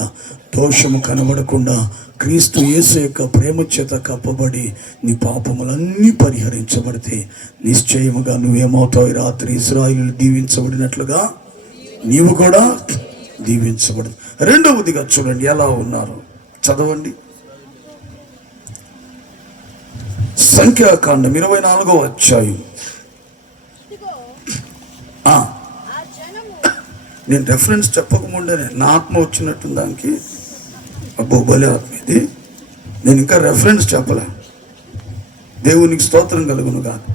దోషము కనబడకుండా క్రీస్తు యేసు యొక్క ప్రేమ చేత కప్పబడి నీ పాపములన్నీ పరిహరించబడితే నిశ్చయముగా నువ్వేమవుతావు? ఈ రాత్రి ఇశ్రాయేలు దీవించబడినట్లుగా నీవు కూడా దీవించబడదు. రెండవదిగా చూడండి ఎలా ఉన్నారు, చదవండి. సంఖ్యాకాండం 24వ అధ్యాయం. నేను రెఫరెన్స్ చెప్పకముందే నా ఆత్మ వచ్చినట్టు దానికి, అబ్బో బలి ఆత్మ ఇది, నేను ఇంకా రెఫరెన్స్ చెప్పలే. దేవునికి స్తోత్రం కలుగును కాదు.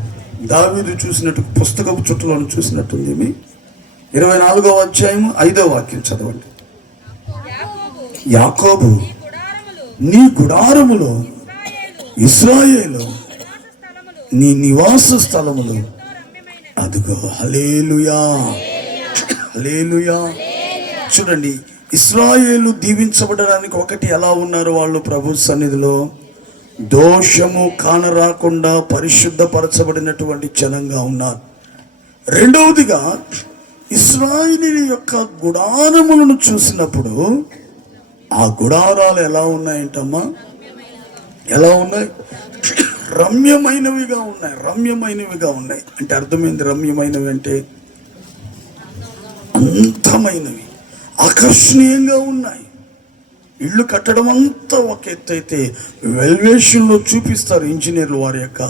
దావీదు చూసినట్టు పుస్తకపు చుట్టలను చూసినట్టుంది. 24వ అధ్యాయం 5వ వాక్యం చదవండి. యాకోబు నీ గుడారములో, ఇశ్రాయేలు నీ నివాస స్థలములు. అదిగో. హల్లెలూయా, హల్లెలూయా. చూడండి, ఇశ్రాయేలు దీవించబడడానికి ఒకటి ఎలా ఉన్నారు వాళ్ళు ప్రభు సన్నిధిలో? దోషము కానరాకుండా పరిశుద్ధపరచబడినటువంటి జనంగా ఉన్నారు. రెండవదిగా ఇశ్రాయేలు యొక్క గుడారములను చూసినప్పుడు ఆ గుడారాలు ఎలా ఉన్నాయంటమ్మా? ఎలా ఉన్నాయి? రమ్యమైనవిగా ఉన్నాయి. రమ్యమైనవిగా ఉన్నాయి అంటే అర్థమైంది. రమ్యమైనవి అంటే అంతమైనవి, ఆకర్షణీయంగా ఉన్నాయి. ఇళ్ళు కట్టడం అంతా ఒక ఎత్తు అయితే వెల్వేషన్లో చూపిస్తారు ఇంజనీర్లు వారి యొక్క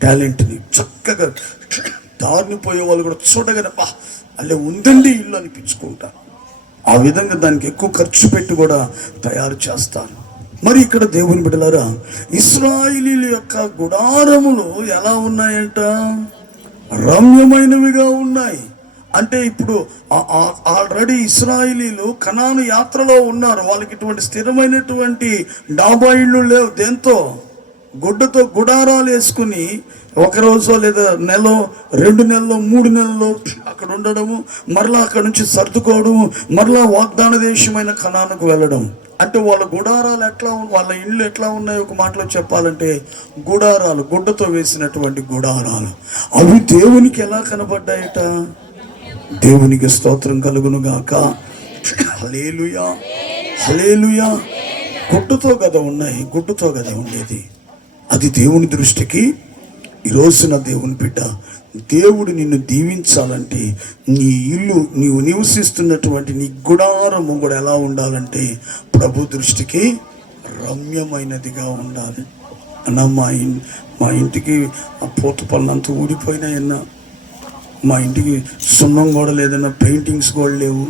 టాలెంట్ని. చక్కగా దారిని పోయే వాళ్ళు కూడా చూడగానే అల్లే ఉందండి ఇల్లు అనిపించుకుంటారు. ఆ విధంగా దానికి ఎక్కువ ఖర్చు పెట్టి కూడా తయారు చేస్తారు. మరి ఇక్కడ దేవుని బిడ్డలారా, ఇశ్రాయేలీల యొక్క గుడారములు ఎలా ఉన్నాయంట? రమ్యమైనవిగా ఉన్నాయి. అంటే ఇప్పుడు ఆల్రెడీ ఇశ్రాయేలీలు కనాను యాత్రలో ఉన్నారు. వాళ్ళకి ఇటువంటి స్థిరమైనటువంటి డాబా ఇళ్ళు లేవు. దేంతో? గుడ్డతో గుడారాలు వేసుకుని ఒకరోజు లేదా నెల, 2 నెలలు, 3 నెలలు అక్కడ ఉండడము, మరలా అక్కడ నుంచి సర్దుకోవడము, మరలా వాగ్దాన దేశమైన కనానుకు వెళ్ళడం. అంటే వాళ్ళ గుడారాలు ఎట్లా, వాళ్ళ ఇళ్ళు ఎట్లా ఉన్నాయి? ఒక మాటలో చెప్పాలంటే గుడారాలు, గుడ్డతో వేసినటువంటి గుడారాలు. అవి దేవునికి ఎలా కనబడ్డాయట? దేవునికి స్తోత్రం కలుగును గాక. హల్లెలూయా, హల్లెలూయా. గుడ్డతో కదా ఉన్నాయి, గుడ్డతో కదా ఉండేది. అది దేవుని దృష్టికి ఈ రోజున దేవుని బిడ్డ, దేవుడు నిన్ను దీవించాలంటే నీ ఇల్లు, నీవు నివసిస్తున్నటువంటి నీ గుడారము కూడా ఎలా ఉండాలంటే ప్రభు దృష్టికి రమ్యమైనదిగా ఉండాలి అన్న. మా ఇంటికి ఆ పోత పళ్ళంతా ఊడిపోయినాయన్నా, మా ఇంటికి సున్నం కూడా లేదన్నా, పెయింటింగ్స్ కూడా లేవు.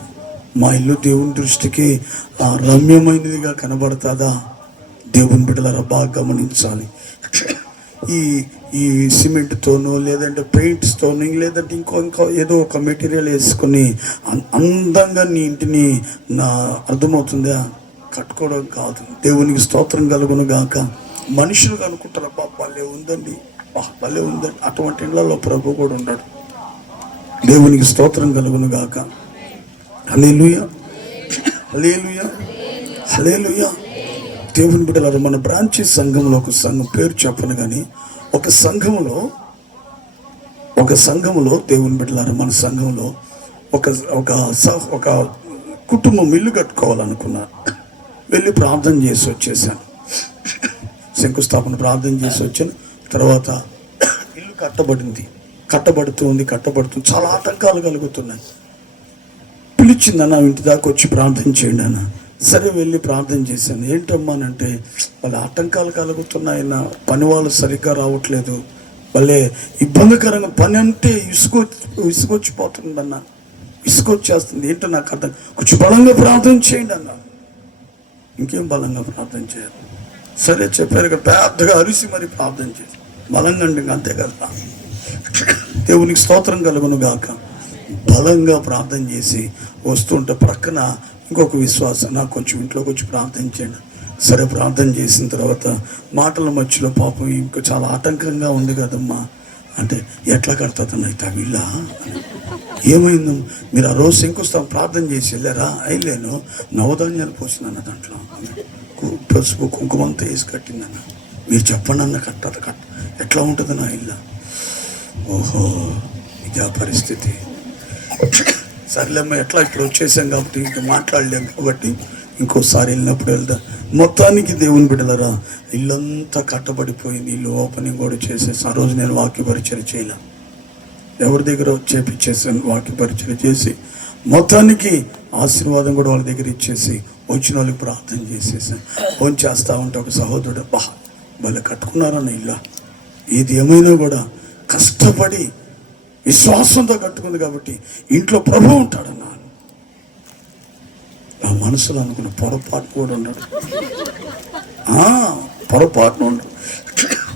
మా ఇల్లు దేవుని దృష్టికి రమ్యమైనదిగా కనబడుతుందా? దేవుని బిడ్డలారా బాగా గమనించాలి. ఈ సిమెంట్తోనో లేదంటే పెయింట్స్తోనో లేదంటే ఇంకో ఏదో ఒక మెటీరియల్ వేసుకొని అందంగా నీ ఇంటిని అర్థమవుతుందా? కట్టుకోవడం కాదు. దేవునికి స్తోత్రం కలుగును గాక. మనుషులు అనుకుంటారు, అబ్బా భలే ఉందండి, భలే ఉందండి. అటువంటి ఇళ్లలో ప్రభు కూడా ఉన్నాడు. దేవునికి స్తోత్రం కలుగును గాక. హల్లెలూయా, హల్లెలూయా, హల్లెలూయా. దేవుని బిడ్డలారా, మన బ్రాంచీ సంఘంలో ఒక సంఘం పేరు చెప్పను కానీ ఒక సంఘములో దేవుని బిడ్డలారా, మన సంఘంలో ఒక కుటుంబం ఇల్లు కట్టుకోవాలనుకున్నారు. వెళ్ళి ప్రార్థన చేసి వచ్చేసాను. శంకుస్థాపన ప్రార్థన చేసి వచ్చాను. తర్వాత ఇల్లు కట్టబడుతుంది. చాలా ఆటంకాలు కలుగుతున్నాయి. పిలిచిందన్న, ఇంటి దాకా వచ్చి ప్రార్థన చేయండి అన్న. సరే వెళ్ళి ప్రార్థన చేశాను. ఏంటమ్మానంటే వాళ్ళ ఆటంకాలు కలుగుతున్నాయన్న, పని వాళ్ళు సరిగ్గా రావట్లేదు, వాళ్ళే ఇబ్బందికరంగా పని అంటే విసుగొచ్చిపోతుందన్న, విసుగొచ్చేస్తుంది. ఏంటో నాకు అర్థం. కొంచెం బలంగా ప్రార్థన చేయండి అన్న. ఇంకేం బలంగా ప్రార్థన చేయాలి? సరే చెప్పారు కదా, పెద్దగా అరిసి మరి ప్రార్థన చేసి బలంగా అంటే అంతే కదా. దేవునికి స్తోత్రం కలుగును గాక. బలంగా ప్రార్థన చేసి వస్తుంటే ప్రక్కన ఇంకొక విశ్వాసం, నాకు కొంచెం ఇంట్లోకి వచ్చి ప్రార్థన చేయండి. సరే ప్రార్థన చేసిన తర్వాత మాటల మధ్యలో పాపం ఇంకా చాలా ఆటంకంగా ఉంది కదమ్మా అంటే, ఎట్లా కడతాను అయితే వీళ్ళ ఏమైంది? మీరు ఆ రోజు శంకుస్థాపన ప్రార్థన చేసి వెళ్ళారా? అయిలేను, నవధాన్యాలు పోసిందన్న, దాంట్లో పసుపు కుంకుమంతా వేసి కట్టిందన్న. మీరు చెప్పండి అన్న, ఎట్లా ఉంటుంది నా ఇల్లు? ఓహో, ఇదే పరిస్థితి. సర్లేమ్మ, ఎట్లా ఇప్పుడు వచ్చేసాం కాబట్టి ఇంకా మాట్లాడలేము కాబట్టి ఇంకోసారి వెళ్ళినప్పుడు వెళ్దా. మొత్తానికి దేవుని బిడ్డలరా, ఇల్లంతా కట్టబడిపోయింది. ఇల్లు ఓపెనింగ్ కూడా చేసేసి ఆ రోజు నేను వాక్య పరిచయం చేయలే, ఎవరి దగ్గర చేపించేసాను. వాక్య పరిచయం చేసి మొత్తానికి ఆశీర్వాదం కూడా వాళ్ళ దగ్గర ఇచ్చేసి వచ్చిన వాళ్ళకి ప్రార్థన చేసేసాను. ఫోన్ చేస్తూ ఉంటే ఒక సహోదరుడు, వాళ్ళు కట్టుకున్నారన్న ఇల్లు, ఏది ఏమైనా కూడా కష్టపడి విశ్వాసంతో కట్టుకుంది కాబట్టి ఇంట్లో ప్రభు ఉంటాడన్న. నా మనసులో అనుకున్న పొరపాటు కూడా ఉన్నాడు. పొరపాటున ఉండడు.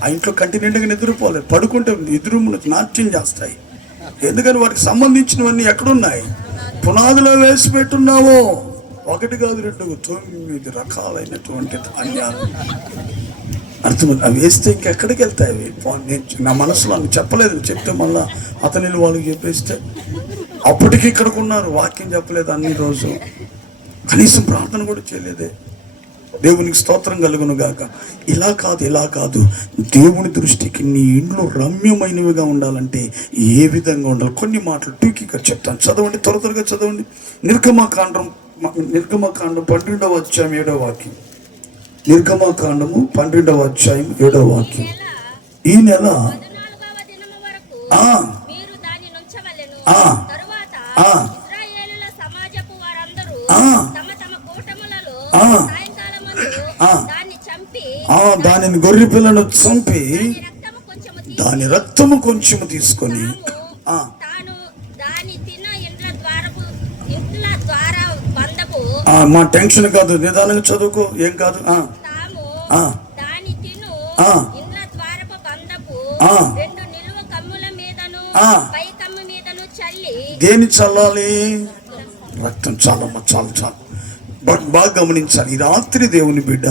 ఆ ఇంట్లో కంటి నిండుగా నిద్రపోలేదు, పడుకుంటే ఎదురుములు నాట్యం చేస్తాయి. ఎందుకని వాటికి సంబంధించినవన్నీ ఎక్కడున్నాయి? పునాదిలో వేసి పెట్టున్నావో. 1 కాదు 2, 9 రకాలైనటువంటి ధాన్యాలు. అర్థమైంది? అవి వేస్తే ఇంకెక్కడికి వెళ్తాయి అవి? నా మనసులో అని చెప్పలేదు, చెప్తే మళ్ళా అతని వాళ్ళకి చెప్పేస్తే అప్పటికి ఇక్కడికి ఉన్నారు. వాక్యం చెప్పలేదు అన్ని రోజు, కనీసం ప్రార్థన కూడా చేయలేదే. దేవునికి స్తోత్రం కలుగును గాక. ఇలా కాదు. దేవుని దృష్టికి నీ ఇండ్లు రమ్యమైనవిగా ఉండాలంటే ఏ విధంగా ఉండాలి? కొన్ని మాటలు టూకీగా చెప్తాను, చదవండి, త్వరగా చదవండి. నిర్గమకాండం 12వ అధ్యాయం 7వ వాక్యం. నిర్గమకాండము 12వ అధ్యాయం 7వ వాక్యం. ఈ నెల 14వ దినము వరకు మీరు దాన్ని నుంచవలెను. తరువాత ఇశ్రాయేలుల సమాజపు వారందరూ తమ కూటములలో సాయంకాలమందు దాన్ని చంపి, దానిని గొర్రె పిల్లను చంపి దాని రక్తము కొంచెము తీసుకొని తాను దాని తిన ఇండ్ల ద్వారా బందపు. మా టెన్షన్ కాదు, నిదానంగా చదువుకో, ఏం కాదు. దాని తిను ఇండ్ల ద్వారపు బందపు 2 నిలువ కమ్ముల మీదను పై కమ్ము మీదను చల్లి. దేని చల్లాలి? రక్తం. చాలమ్మా, చాలు. బాగా గమనించాలి. ఈ రాత్రి దేవుని బిడ్డ,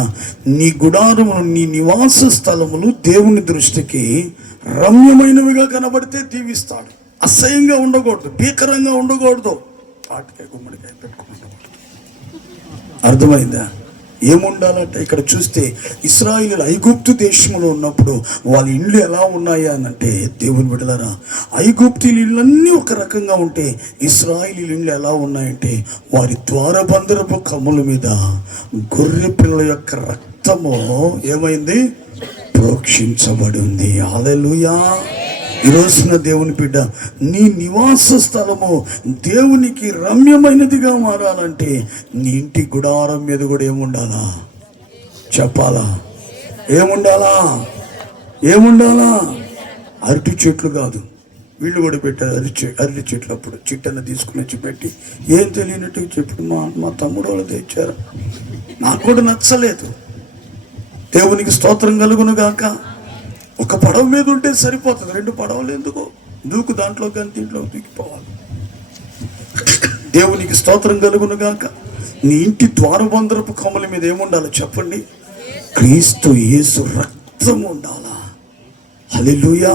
నీ గుడారములు, నీ నివాస స్థలములు దేవుని దృష్టికి రమ్యమైనవిగా కనబడితే దీవిస్తాడు. అసహ్యంగా ఉండకూడదు, భీకరంగా ఉండకూడదు, పాటికాయ గుమ్మడికాయ పెట్టుకుంటాడు. అర్థమైందా? ఏముండాలంటే ఇక్కడ చూస్తే ఇశ్రాయేలు ఐగుప్తు దేశంలో ఉన్నప్పుడు వాళ్ళ ఇళ్ళు ఎలా ఉన్నాయా అనంటే, దేవుని బిడ్డలారా, ఐగుప్తీయుల ఇళ్ళన్నీ ఒక రకంగా ఉంటే ఇశ్రాయేలు ఇళ్ళు ఎలా ఉన్నాయంటే వారి ద్వారబందరపు కమ్ముల మీద గొర్రె పిల్ల యొక్క రక్తము ఏమైంది? ప్రోక్షించబడి ఉంది. హల్లెలూయా. ఈ రోజున దేవుని బిడ్డ, నీ నివాస స్థలము దేవునికి రమ్యమైనదిగా మారాలంటే నీ ఇంటి గుడారం మీద కూడా ఏముండాలా చెప్పాలా? ఏముండాలా? అరటి చెట్లు కాదు, వీళ్ళు కూడా పెట్టారు అరటి చెట్లు. అప్పుడు చిట్టన్న తీసుకుని వచ్చి పెట్టి ఏం తెలియనట్టు చెప్పి మా తమ్ముడు వాళ్ళు తెచ్చారు, నాకు కూడా నచ్చలేదు. దేవునికి స్తోత్రం కలుగును గాక. ఒక పడవ మీద ఉంటే సరిపోతుంది, 2 పడవలు ఎందుకు? దూకు దాంట్లో కానీ దీంట్లో దూకిపోవాలి. దేవునికి స్తోత్రం కలుగును గాక. నీ ఇంటి ద్వారబంధరపు కొమ్మల మీద ఏముండాలో చెప్పండి? క్రీస్తు యేసు రక్తం ఉండాలా. హల్లెలూయా,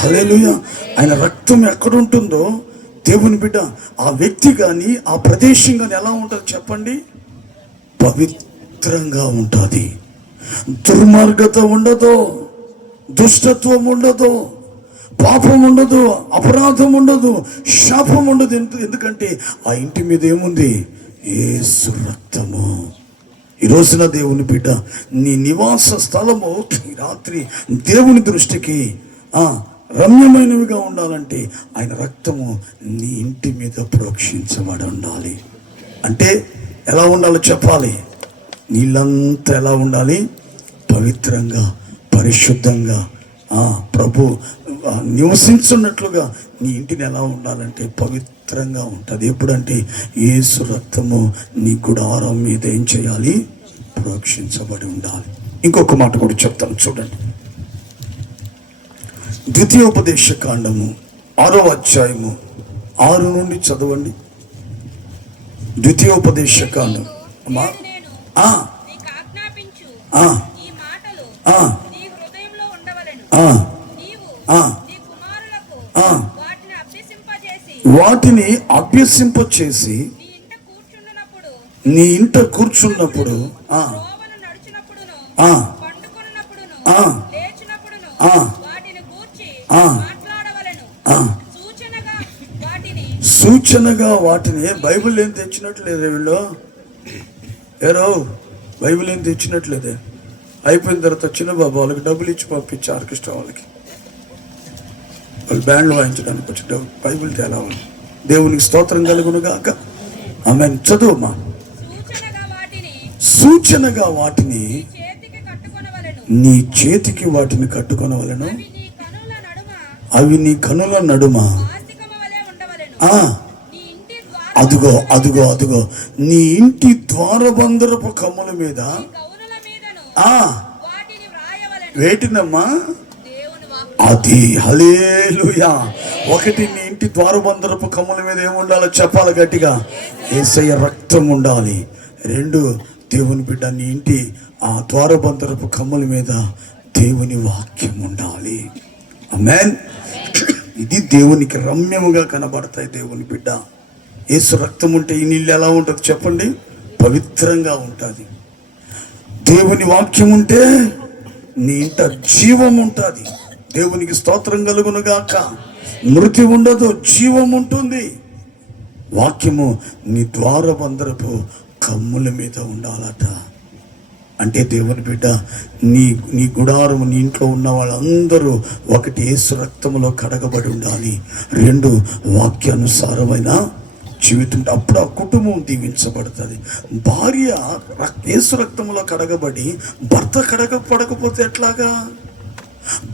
హల్లెలూయా. ఆయన రక్తం ఎక్కడుంటుందో దేవుని బిడ్డ, ఆ వ్యక్తి కానీ ఆ ప్రదేశం కానీ ఎలా ఉంటుంది చెప్పండి? పవిత్రంగా ఉంటుంది. దుర్మార్గత ఉండదు, దుష్టత్వం ఉండదు, పాపం ఉండదు, అపరాధం ఉండదు, శాపం ఉండదు. ఎందుకంటే ఆ ఇంటి మీద ఏముంది? యేసు రక్తము. ఈ రోజున దేవుని బిడ్డ, నీ నివాస స్థలము ఈ రాత్రి దేవుని దృష్టికి రమ్యమైనవిగా ఉండాలంటే ఆయన రక్తము నీ ఇంటి మీద ప్రోక్షించబడి ఉండాలి. అంటే ఎలా ఉండాలో చెప్పాలి? నీళ్ళంతా ఎలా ఉండాలి? పవిత్రంగా, పరిశుద్ధంగా, ప్రభు నివసించున్నట్లుగా నీ ఇంటిని ఎలా ఉండాలంటే పవిత్రంగా ఉంటుంది. ఎప్పుడంటే యేసు రక్తము నీ గుడారం మీద ఏం చేయాలి? ప్రోక్షించబడి ఉండాలి. ఇంకొక మాట కూడా చెప్తాను చూడండి. ద్వితీయోపదేశ కాండము 6వ అధ్యాయము 6 నుండి చదవండి. ద్వితీయోపదేశ కాండం అమ్మా వాటిని అభ్యసింపచేసి నీ ఇంట కూర్చున్నప్పుడు సూచనగా వాటిని. బైబిల్ ఏం తెచ్చినట్లేదే వీళ్ళు, ఏరో బైబిల్ ఏం తెచ్చినట్లేదే. అయిపోయిన తర్వాత చిన్న బాబు వాళ్ళకి డబ్బులు ఇచ్చి పంపించి ఆర్కెస్ట్రా వాళ్ళకి, వాళ్ళు బ్యాండ్లు వాయించడానికి వచ్చి బైబిల్ తేలా. దేవునికి స్తోత్రం కలుగును గాక. ఆమె చదువుమా. సూచనగా వాటిని నీ చేతికి వాటిని కట్టుకొనవలెను. అవి నీ కనుల నడుమ. అదుగో అదుగో అదుగో నీ ఇంటి ద్వారబంధరపు కమ్ముల మీద వేటినమ్మా? అది. హల్లెలూయా. ఒకటి, నీ ఇంటి ద్వారబంధరపు కమ్ముల మీద ఏముండాలో చెప్పాలి గట్టిగా? యేసయ్య రక్తం ఉండాలి. 2, దేవుని బిడ్డ, నీ ఇంటి ఆ ద్వారబంధరపు కమ్ముల మీద దేవుని వాక్యం ఉండాలి. ఆమేన్. ఇది దేవునికి రమ్యముగా కనబడతాయి. దేవుని బిడ్డ, యేసు రక్తం ఉంటే ఈ నీళ్ళు ఎలా ఉంటుంది చెప్పండి? పవిత్రంగా ఉంటుంది. దేవుని వాక్యం ఉంటే నీ ఇంట జీవం ఉంటుంది. దేవునికి స్తోత్రం కలుగును గాక. మృతి ఉండదు, జీవం ఉంటుంది. వాక్యము నీ ద్వారబంధరపు కమ్ముల మీద ఉండాలట. అంటే దేవుని బిడ్డ, నీ గుడారము, నీ ఇంట్లో ఉన్న వాళ్ళందరూ ఒకటి యేసు రక్తములో కడగబడి ఉండాలి. 2 వాక్యానుసారమైన జీవితం. అప్పుడు ఆ కుటుంబం దీవించబడుతుంది. భార్య యేసు రక్తములో కడగబడి భర్త కడగపడకపోతే ఎట్లాగా?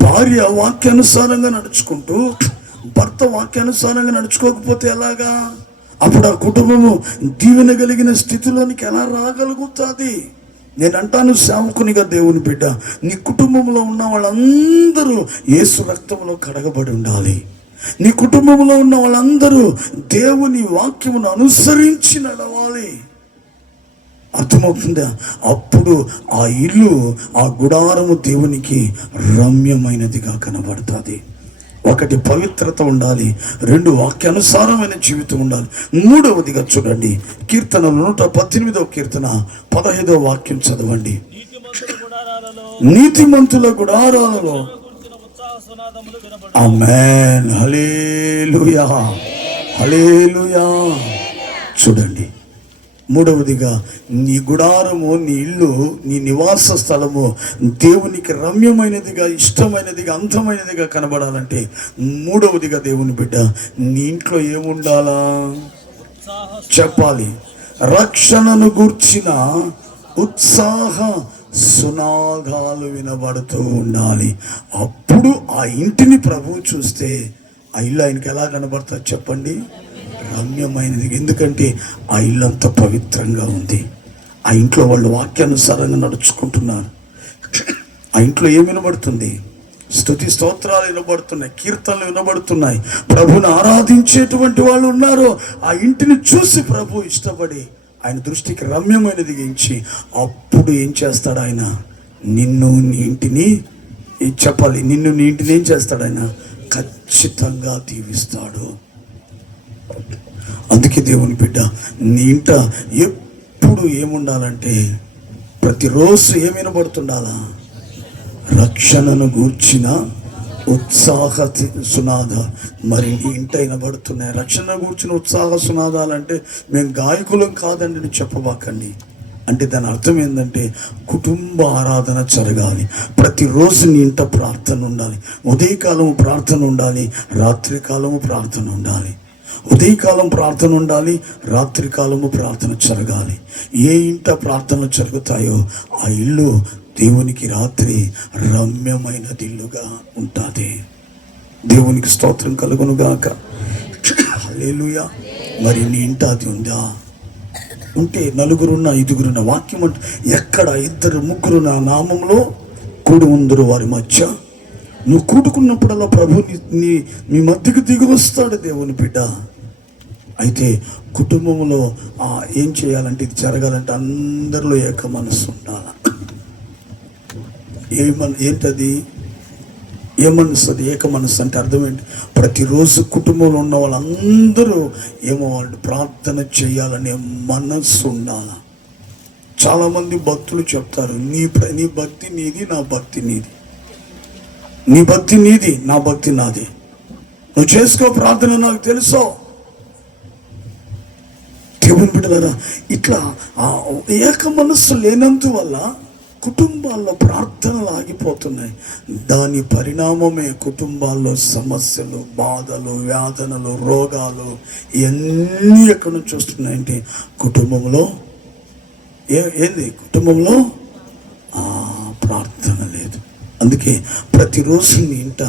భార్య వాక్యానుసారంగా నడుచుకుంటూ భర్త వాక్యానుసారంగా నడుచుకోకపోతే ఎలాగా? అప్పుడు ఆ కుటుంబము దీవెన కలిగిన స్థితిలోనికి ఎలా రాగలుగుతుంది? నేను అంటాను సేవకునిగా, దేవుని బిడ్డ, నీ కుటుంబంలో ఉన్న వాళ్ళందరూ యేసు రక్తంలో కడగబడి ఉండాలి. నీ కుటుంబంలో ఉన్న వాళ్ళందరూ దేవుని వాక్యమును అనుసరించి నడవాలి. అర్థమవుతుందా? అప్పుడు ఆ ఇల్లు, ఆ గుడారము దేవునికి రమ్యమైనదిగా కనబడుతుంది. 1 పవిత్రత ఉండాలి, 2 వాక్యానుసారమైన జీవితం ఉండాలి. 3వదిగా చూడండి, కీర్తనలు 118వ కీర్తన 15వ వాక్యం చదవండి. నీతిమంతుల గుడారాలలో. ఆమేన్. హల్లెలూయా, హల్లెలూయా. చూడండి, మూడవదిగా నీ గుడారము, నీ ఇల్లు, నీ నివాస స్థలము దేవునికి రమ్యమైనదిగా, ఇష్టమైనదిగా, అందమైనదిగా కనబడాలంటే మూడవదిగా దేవుని బిడ్డ నీ ఇంట్లో ఏముండాలా చెప్పాలి. రక్షణను గూర్చిన ఉత్సాహ సునాదాలు వినబడుతూ ఉండాలి. అప్పుడు ఆ ఇంటిని ప్రభువు చూస్తే ఆ ఇల్లు ఆయనకి ఎలా కనబడుతుంది చెప్పండి? రమ్యమైనది. ఎందుకంటే ఆ ఇల్లు అంత పవిత్రంగా ఉంది. ఆ ఇంట్లో వాళ్ళు వాక్యానుసారంగా నడుచుకుంటున్నారు. ఆ ఇంట్లో ఏం వినబడుతుంది? స్తుతి స్తోత్రాలు వినబడుతున్నాయి, కీర్తనలు వినబడుతున్నాయి, ప్రభుని ఆరాధించేటువంటి వాళ్ళు ఉన్నారు. ఆ ఇంటిని చూసి ప్రభు ఇష్టపడి ఆయన దృష్టికి రమ్యమైనది ఎంచి అప్పుడు ఏం చేస్తాడు ఆయన? నిన్ను నీ ఇంటిని చెప్పాలి, నిన్ను నీ ఇంటిని ఏం చేస్తాడు ఆయన? ఖచ్చితంగా దీవిస్తాడు. అందుకే దేవుని బిడ్డ నీ ఇంట ఎప్పుడు ఏముండాలంటే ప్రతిరోజు ఏం వినబడుతుండాలా? రక్షణను గూర్చిన ఉత్సాహ సునాద. మరి నీ ఇంట వినబడుతున్నాయి రక్షణ గూర్చిన ఉత్సాహ సునాదాలంటే మేము గాయకులం కాదండి అని చెప్పబాకండి. అంటే దాని అర్థం ఏంటంటే కుటుంబ ఆరాధన జరగాలి. ప్రతిరోజు నీ ఇంట ప్రార్థన ఉండాలి. ఉదయకాలము ప్రార్థన ఉండాలి, రాత్రి కాలము ప్రార్థన ఉండాలి. ఉదయకాలం ప్రార్థన ఉండాలి, రాత్రి కాలము ప్రార్థన జరగాలి. ఏ ఇంట ప్రార్థనలు జరుగుతాయో ఆ ఇల్లు దేవునికి రాత్రి రమ్యమైనది ఇల్లుగా ఉంటుంది. దేవునికి స్తోత్రం కలుగును గాక. హల్లెలూయా. మరి నీ ఇంట అది ఉందా? ఉంటే నలుగురున్న ఐదుగురున్న వాక్యం అంటే ఎక్కడ ఇద్దరు ముగ్గురు నా నామంలో కూడి ఉందరు వారి మధ్య. నువ్వు కూడుకున్నప్పుడల్లా ప్రభు మీ మధ్యకు దిగి వస్తాడు దేవుని బిడ్డ. అయితే కుటుంబంలో ఏం చేయాలంటే ఇది జరగాలంటే అందరిలో ఏక మనస్సు ఉండాలి. ఏంటది? ఏ మనస్సు అది? ఏక మనస్సు అంటే అర్థం ఏంటి? ప్రతిరోజు కుటుంబంలో ఉన్న వాళ్ళందరూ ఏమో వాళ్ళు ప్రార్థన చేయాలనే మనస్సు ఉండాలి. చాలామంది భక్తులు చెప్తారు, నీ భక్తి నీది, నా భక్తి నీది. నీ భక్తి నీది, నా భక్తి నాది. నువ్వు చేసుకో ప్రార్థన, నాకు తెలుసో. దేవుని బిడ్డలారా, ఇట్లా ఏక మనస్సు లేనందువల్ల కుటుంబాల్లో ప్రార్థనలు ఆగిపోతున్నాయి. దాని పరిణామమే కుటుంబాల్లో సమస్యలు, బాధలు, వేదనలు, రోగాలు ఇవన్నీ ఎక్కడి నుంచి వస్తున్నాయంటే కుటుంబంలో ఏంది? కుటుంబంలో ప్రార్థన లేదు. అందుకే ప్రతిరోజు నీ ఇంట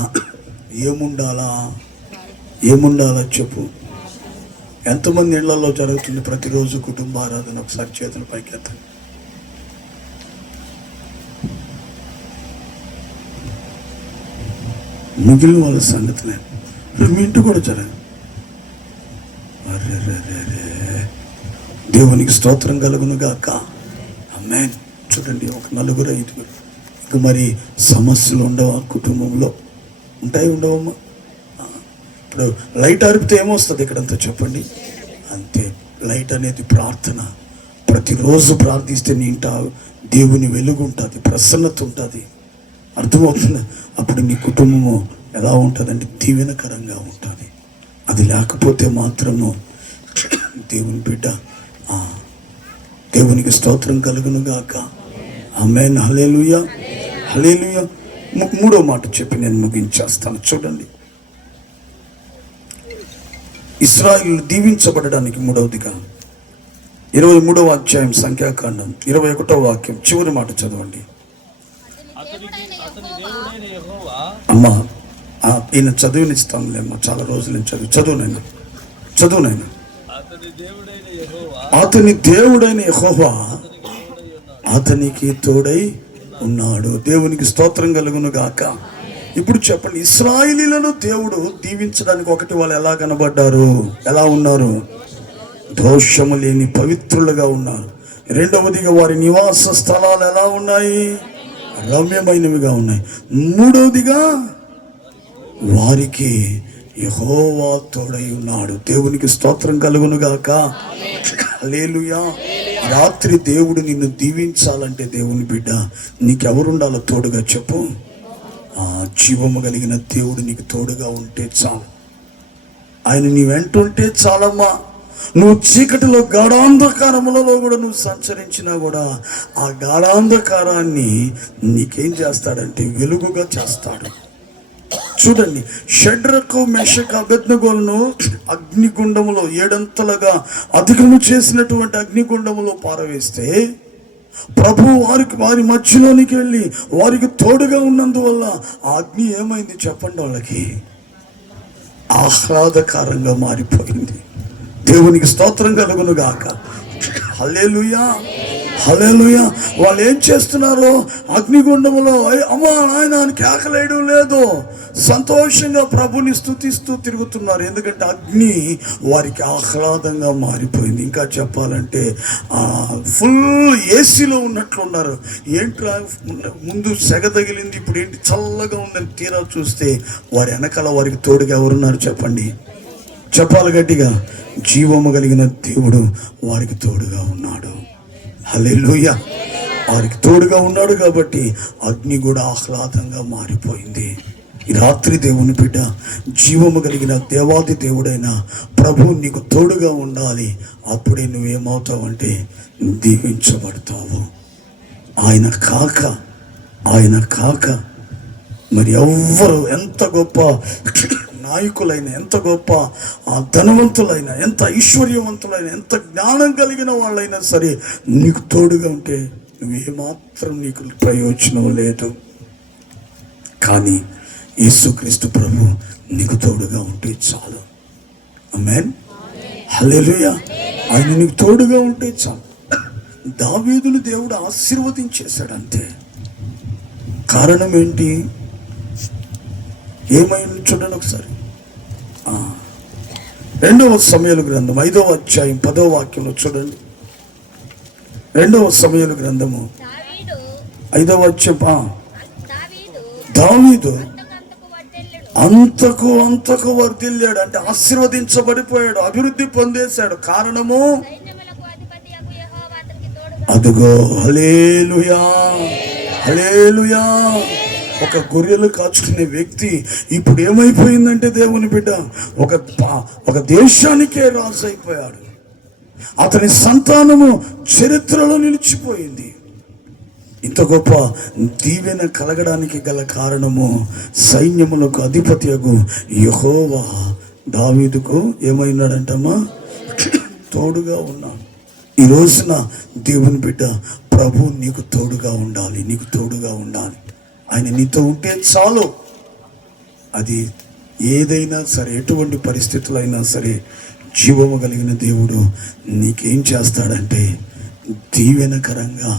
ఏముండాలా చెప్పు? ఎంతమంది ఇళ్లలో జరుగుతుంది ప్రతిరోజు కుటుంబ ఆరాధన? ఒకసారి చేతులు పైకెత్తండి. మిగిలిన వాళ్ళ సంగతినే మీ ఇంటి కూడా జరగదు. దేవునికి స్తోత్రం కలుగును గాక. ఆమేన్. చూడండి, ఒక నలుగురు ఐదుగురు ఇక మరి సమస్యలు ఉండవా కుటుంబంలో? ఉంటాయి, ఉండవమ్మా? ఇప్పుడు లైట్ అరిపితే ఏమొస్తుంది ఇక్కడంతా చెప్పండి? అంతే. లైట్ అనేది ప్రార్థన. ప్రతిరోజు ప్రార్థిస్తే నీ ఇంట దేవుని వెలుగు ఉంటుంది, ప్రసన్నత ఉంటుంది. అర్థమవుతుంది? అప్పుడు నీ కుటుంబము ఎలా ఉంటుందంటే దీవెనకరంగా ఉంటుంది. అది లేకపోతే మాత్రము దేవుని బిడ్డ దేవునికి స్తోత్రం కలుగును గాక. ఆమేన్. హల్లెలూయా, హల్లెలూయా. మూడో మాట చెప్పి నేను ముగించేస్తాను. చూడండి, ఇశ్రాయేలు దీవించబడడానికి మూడవదిగా 23వ అధ్యాయం సంఖ్యాకాండం 21వ వాక్యం చివరి మాట చదవండి. అమ్మా ఈయన చదువునిస్తానులేమ్మా, చాలా రోజుల నుంచి చదువునైనా అతని దేవుడైన యెహోవా అతనికి తోడై ఉన్నాడు. దేవునికి స్తోత్రం కలుగును గాక. ఇప్పుడు చెప్పండి, ఇశ్రాయేలీయులను దేవుడు దీవించడానికి ఒకటి వాళ్ళు ఎలా కనబడ్డారు? ఎలా ఉన్నారు? దోషము లేని పవిత్రులుగా ఉన్నారు. రెండవదిగా వారి నివాస స్థలాలు ఎలా ఉన్నాయి? రమ్యమైనవిగా ఉన్నాయి. మూడవదిగా వారికి యెహోవా తోడై ఉన్నాడు. దేవునికి స్తోత్రం కలుగును గాక. హల్లెలూయా. రాత్రి దేవుడు నిన్ను దీవించాలంటే దేవుని బిడ్డ నీకెవరుండాలో తోడుగా చెప్పు? జీవము కలిగిన దేవుడు నీకు తోడుగా ఉంటే చాలు. ఆయన నీ వెంట ఉంటే చాలమ్మా. నువ్వు చీకటిలో గాఢాంధకారములలో కూడా నువ్వు సంచరించినా కూడా ఆ గాఢాంధకారాన్ని నీకేం చేస్తాడంటే వెలుగుగా చేస్తాడు. చూడండి, షడ్రకు మెషకు అబేద్నెగోలను అగ్నిగుండములో 7 అధికము చేసినటువంటి అగ్నిగుండములో పారవేస్తే ప్రభు వారి మధ్యలోనికి వెళ్ళి వారికి తోడుగా ఉన్నందువల్ల ఆ అగ్ని ఏమైంది చెప్పండి, వాళ్ళకి ఆహ్లాదకరంగా మారిపోయింది. దేవునికి స్తోత్రం కలుగును గాక. హల్లెలూయా, హల్లెలూయా. వాళ్ళు ఏం చేస్తున్నారు? అగ్నిగుండములో అమ్మా నాయన కేకలేయడం లేదు, సంతోషంగా ప్రభుని స్తుతిస్తూ తిరుగుతున్నారు. ఎందుకంటే అగ్ని వారికి ఆహ్లాదంగా మారిపోయింది. ఇంకా చెప్పాలంటే ఫుల్ ఏసీలో ఉన్నట్లున్నారు. ఏంట్రా ముందు సెగ తగిలింది, ఇప్పుడు ఏంటి చల్లగా ఉందని తీరా చూస్తే వారి వెనకాల వారికి తోడుగా ఎవరున్నారు చెప్పండి, చెప్పాలి గట్టిగా. జీవము కలిగిన దేవుడు వారికి తోడుగా ఉన్నాడు. హల్లెలూయా. వారికి తోడుగా ఉన్నాడు కాబట్టి అగ్ని కూడా ఆహ్లాదంగా మారిపోయింది. ఈ రాత్రి దేవుని బిడ్డ, జీవము కలిగిన దేవాది దేవుడైన ప్రభు నీకు తోడుగా ఉండాలి. అప్పుడే నువ్వేమవుతావంటే దీవించబడతావు. ఆయన కాక మరి ఎవ్వరు ఎంత గొప్ప నాయకులైన, ఎంత గొప్ప ధనవంతులైన, ఎంత ఐశ్వర్యవంతులైన, ఎంత జ్ఞానం కలిగిన వాళ్ళైనా సరే నీకు తోడుగా ఉంటే నువ్వేమాత్రం నీకు ప్రయోజనం లేదు. కానీ యేసుక్రీస్తు ప్రభు నీకు తోడుగా ఉంటే చాలు. ఆమేన్, హల్లెలూయా. ఆయన నీకు తోడుగా ఉంటే చాలు. దావీదును దేవుడు ఆశీర్వదించేశాడంతే. కారణం ఏంటి? ఏమైంది చూడండి ఒకసారి. 2వ సమూయేలు గ్రంథం 5వ అధ్యాయం 10వ వాక్యంలో చూడండి. 2వ సమూయేలు గ్రంథము 5వ అధ్యాయం. దావీదు అంతకు వర్ధిల్లాడు, అంటే ఆశీర్వదించబడిపోయాడు, అభివృద్ధి పొందేశాడు. కారణము అదుగో. హల్లెలూయా, హల్లెలూయా. ఒక గొర్రెలు కాచుకునే వ్యక్తి ఇప్పుడు ఏమైపోయిందంటే దేవుని బిడ్డ ఒక దేశానికే రాజు అయిపోయాడు. అతని సంతానము చరిత్రలో నిలిచిపోయింది. ఇంత గొప్ప దీవెన కలగడానికి గల కారణము సైన్యములకు అధిపతియగు యెహోవా దావీదుకు ఏమైనాడంటమ్మా? తోడుగా ఉన్నాడు. ఈ రోజున దేవుని బిడ్డ, ప్రభు నీకు తోడుగా ఉండాలి, నీకు తోడుగా ఉండాలి. ఆయన నీతో ఉంటే చాలు. అది ఏదైనా సరే, ఎటువంటి పరిస్థితులైనా సరే, జీవము కలిగిన దేవుడు నీకేం చేస్తాడంటే దీవెనకరంగా,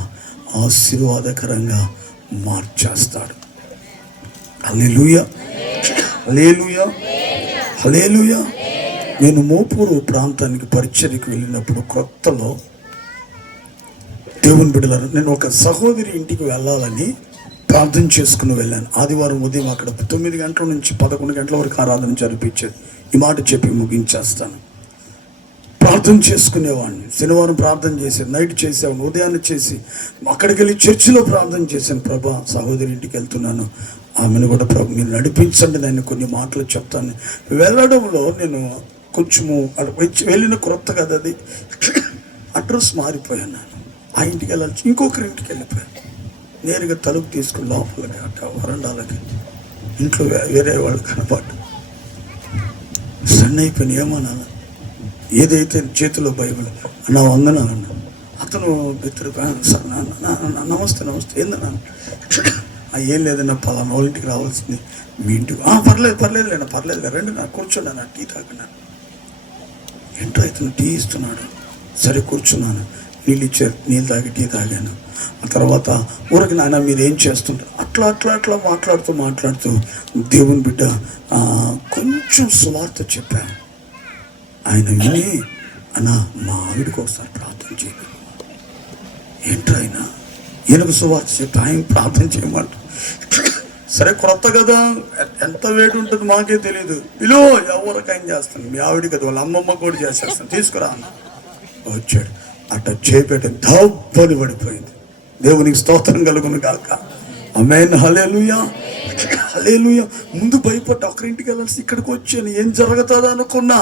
ఆశీర్వాదకరంగా మార్చేస్తాడు. హల్లెలూయా, హల్లెలూయా, హల్లెలూయా. నేను మోపూరు ప్రాంతానికి పరిచర్యకు వెళ్ళినప్పుడు కొత్తలో దేవుని బిడ్డలారా, నేను ఒక సహోదరి ఇంటికి వెళ్ళాలని ప్రార్థన చేసుకుని వెళ్ళాను. ఆదివారం ఉదయం అక్కడ 9 గంటల నుంచి 11 గంటల వరకు ఆరాధన జరిపించేది. ఈ మాట చెప్పి ముగించేస్తాను. ప్రార్థన చేసుకునేవాడిని. శనివారం ప్రార్థన చేశాను, నైట్ చేసేవాడిని, ఉదయాన్నే చేసి అక్కడికి వెళ్ళి చర్చిలో ప్రార్థన చేశాను. ప్రభా, సహోదరి ఇంటికి వెళ్తున్నాను, ఆమెను కూడా ప్రభు మీరు నడిపించండి, నేను కొన్ని మాటలు చెప్తాను. వెళ్ళడంలో నేను కొంచెము వెళ్ళిన క్రొత్త కదా, అది అడ్రస్ మారిపోయాను. ఆ ఇంటికి వెళ్ళాలి, ఇంకొకరి ఇంటికి వెళ్ళిపోయాను. నేరుగా తలుపు తీసుకుని లోపలికి అట్ట వరండాలకి ఇంట్లో వేరే వాళ్ళు కనపడ్డ సన్న అయిపోయిన ఏమన్నా, ఏదైతే చేతిలో బైబిల్ నా వందనాలన్నా, అతను బిత్తరు నమస్తే ఏందన్నా, ఏం లేదన్నా పలానా వాళ్ళ ఇంటికి రావాల్సింది, మీ ఇంటికి పర్లేదులేనా పర్లేదు రండి, నాకు కూర్చున్నాను, టీ తాగినాను. ఏంటో ఇతను టీ ఇస్తున్నాడు, సరే కూర్చున్నాను, నీళ్ళు ఇచ్చారు, నీళ్ళు తాగి టీ తాగాను. ఆ తర్వాత ఊరికి నాయన మీరు ఏం చేస్తుంటారు, అట్లా మాట్లాడుతూ దేవుని బిడ్డ కొంచెం సువార్త చెప్పాను. ఆయన విని, అన్న మా ఆవిడికి ఒకసారి ప్రార్థన చేయలేదు. ఏంట్రా ఆయన ఈయనకు సువార్త చెప్పి ఆయన ప్రార్థన చేయమంట. సరే క్రొత్త కదా, ఎంత వేడి ఉంటుంది మాకే తెలియదు, పిలో ఎవరికైనా చేస్తాను, మీ ఆవిడ కదా వాళ్ళ అమ్మమ్మ కూడా చేసేస్తాను, తీసుకురా అన్న. వచ్చాడు, అట్ట చేపెట్టి దబ్బని పడిపోయింది. దేవునికి స్తోత్రం కలుగును గాక. ఆమేన్, హల్లెలూయా, హల్లెలూయా. ముందు భయపడ్డా, ఒకరింటికి వెళ్ళాల్సి ఇక్కడికి వచ్చాను, ఏం జరుగుతుందో అనుకున్నా.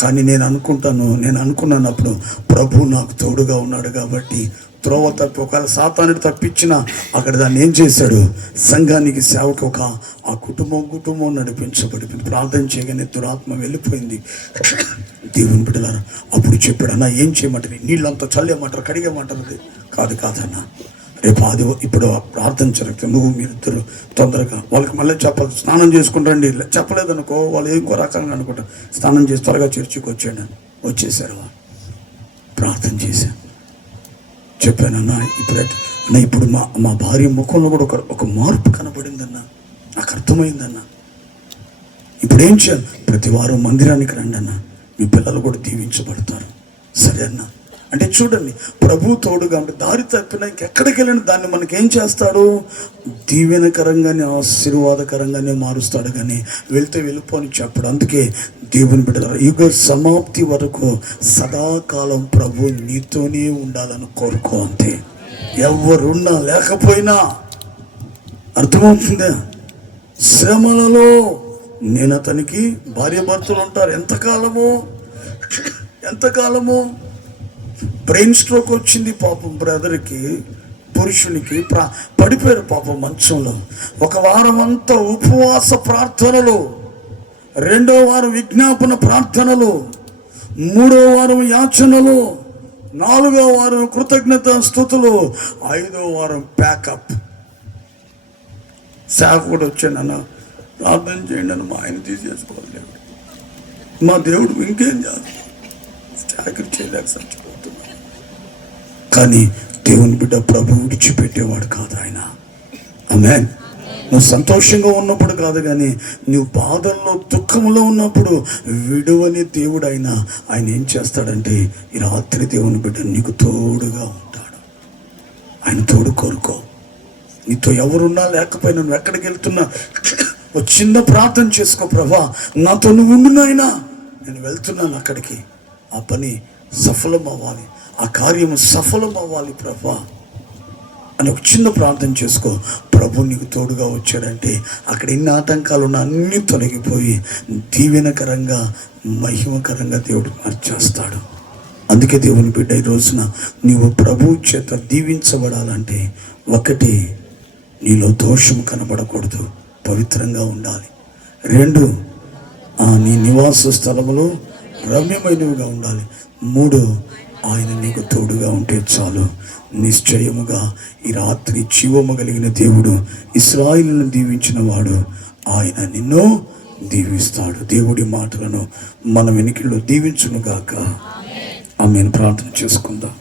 కానీ నేను అనుకున్నాను అప్పుడు ప్రభు నాకు తోడుగా ఉన్నాడు కాబట్టి త్రోవ తప్పి ఒకవేళ సాతానుడు తప్పించినా అక్కడ దాన్ని ఏం చేశాడు, సంఘానికి సేవకు ఒక ఆ కుటుంబం నడిపించబడిపోయింది. ప్రార్థన చేయగానే దురాత్మ వెళ్ళిపోయింది. దేవుని బిడ్డలారా అప్పుడు చెప్పాడు, అన్న ఏం చేయమంటారు, నీళ్ళంతా చల్లేమంటారు, కడిగేమంటారు? కాదన్నా, రేపు ఇప్పుడు ప్రార్థన జరుగుతుంది, నువ్వు మీరిద్దరు తొందరగా వాళ్ళకి మళ్ళీ చెప్పాలి, స్నానం చేసుకుంటారండి. చెప్పలేదనుకో వాళ్ళు ఇంకో రకంగా అనుకుంటారు. స్నానం చేసి త్వరగా చర్చికి వచ్చేసారు. ప్రార్థన చేశాను, చెప్పానన్నా ఇప్పుడు మా భార్య ముఖంలో కూడా ఒక మార్పు కనబడిందన్నా, నాకు అర్థమైందన్నా. ఇప్పుడు ఏం చేయాలి, ప్రతి వారం మందిరానికి రండి అన్న, మీ పిల్లలు కూడా దీవించబడతారు. సరే అన్న అంటే చూడండి, ప్రభు తోడుగా ఉంటే దారి తప్పినా ఇంకెక్కడికి వెళ్ళిన దాన్ని మనకేం చేస్తాడు, దీవెనకరంగానే ఆశీర్వాదకరంగానే మారుస్తాడు. కానీ వెళ్ళిపోని చెప్పడు. అందుకే దేవుని బిడ్డలారా యుగ సమాప్తి వరకు సదాకాలం ప్రభు నీతోనే ఉండాలని కోరుకో. అంతే, ఎవరున్నా లేకపోయినా. అర్థమవుతుందా? శ్రమలలో నేను అతనికి భార్యాభర్తలు ఉంటారు. ఎంతకాలము బ్రెయిన్ స్ట్రోక్ వచ్చింది పాపం బ్రదర్కి, పురుషునికి పడిపోయారు పాపం మంచంలో. ఒక వారం అంతా ఉపవాస ప్రార్థనలు, 2వ వారం విజ్ఞాపన ప్రార్థనలు, 3వ వారం యాచనలు, 4వ వారం కృతజ్ఞత స్తుతులు, 5వ వారం ప్యాకప్. సేవకుడు వచ్చాను, అన్న ప్రార్థన చేయండి అని మా ఆయన తీసేసుకోవాలి. మా దేవుడు ఇంకేం చేయాలి, చాకరీ చేయలేక చచ్చిపోతున్నా. కానీ దేవుని బిడ్డ ప్రభు విడిచిపెట్టేవాడు కాదు ఆయన. ఆమేన్. నువ్వు సంతోషంగా ఉన్నప్పుడు కాదు, కానీ నువ్వు బాధల్లో దుఃఖంలో ఉన్నప్పుడు విడువని దేవుడు ఆయన ఏం చేస్తాడంటే ఈ రాత్రి దేవుని బిడ్డ నీకు తోడుగా ఉంటాడు. ఆయన తోడు కోరుకో. నీతో ఎవరున్నా లేకపోయినా, నువ్వు ఎక్కడికి వెళ్తున్నా ఒక చిన్న ప్రార్థన చేసుకో. ప్రభా నాతో నువ్వు ఉండు నాయనా, నేను వెళ్తున్నాను అక్కడికి, ఆ పని సఫలం అవ్వాలి, ఆ కార్యం సఫలం అవ్వాలి ప్రభా అని ఒక చిన్న ప్రార్థన చేసుకో. ప్రభు నీకు తోడుగా వచ్చాడంటే అక్కడ ఎన్ని ఆటంకాలు ఉన్నా అన్నీ తొలగిపోయి దీవెనకరంగా మహిమకరంగా దేవుడు మార్చేస్తాడు. అందుకే దేవుని బిడ్డ ఈ రోజున నీవు ప్రభు చేత దీవించబడాలంటే ఒకటి, నీలో దోషం కనబడకూడదు, పవిత్రంగా ఉండాలి. 2, నీ నివాస స్థలములో రమ్యమైనవిగా ఉండాలి. 3, ఆయన నీకు తోడుగా ఉంటే చాలు. నిశ్చయముగా ఈ రాత్రి జీవము కలిగిన దేవుడు, ఇశ్రాయేలును దీవించిన వాడు, ఆయన నిన్ను దీవిస్తాడు. దేవుడి మాటలను మన వెనుకల్లో దీవించునుగాక. ఆమేన్. ప్రార్థన చేసుకుందాం.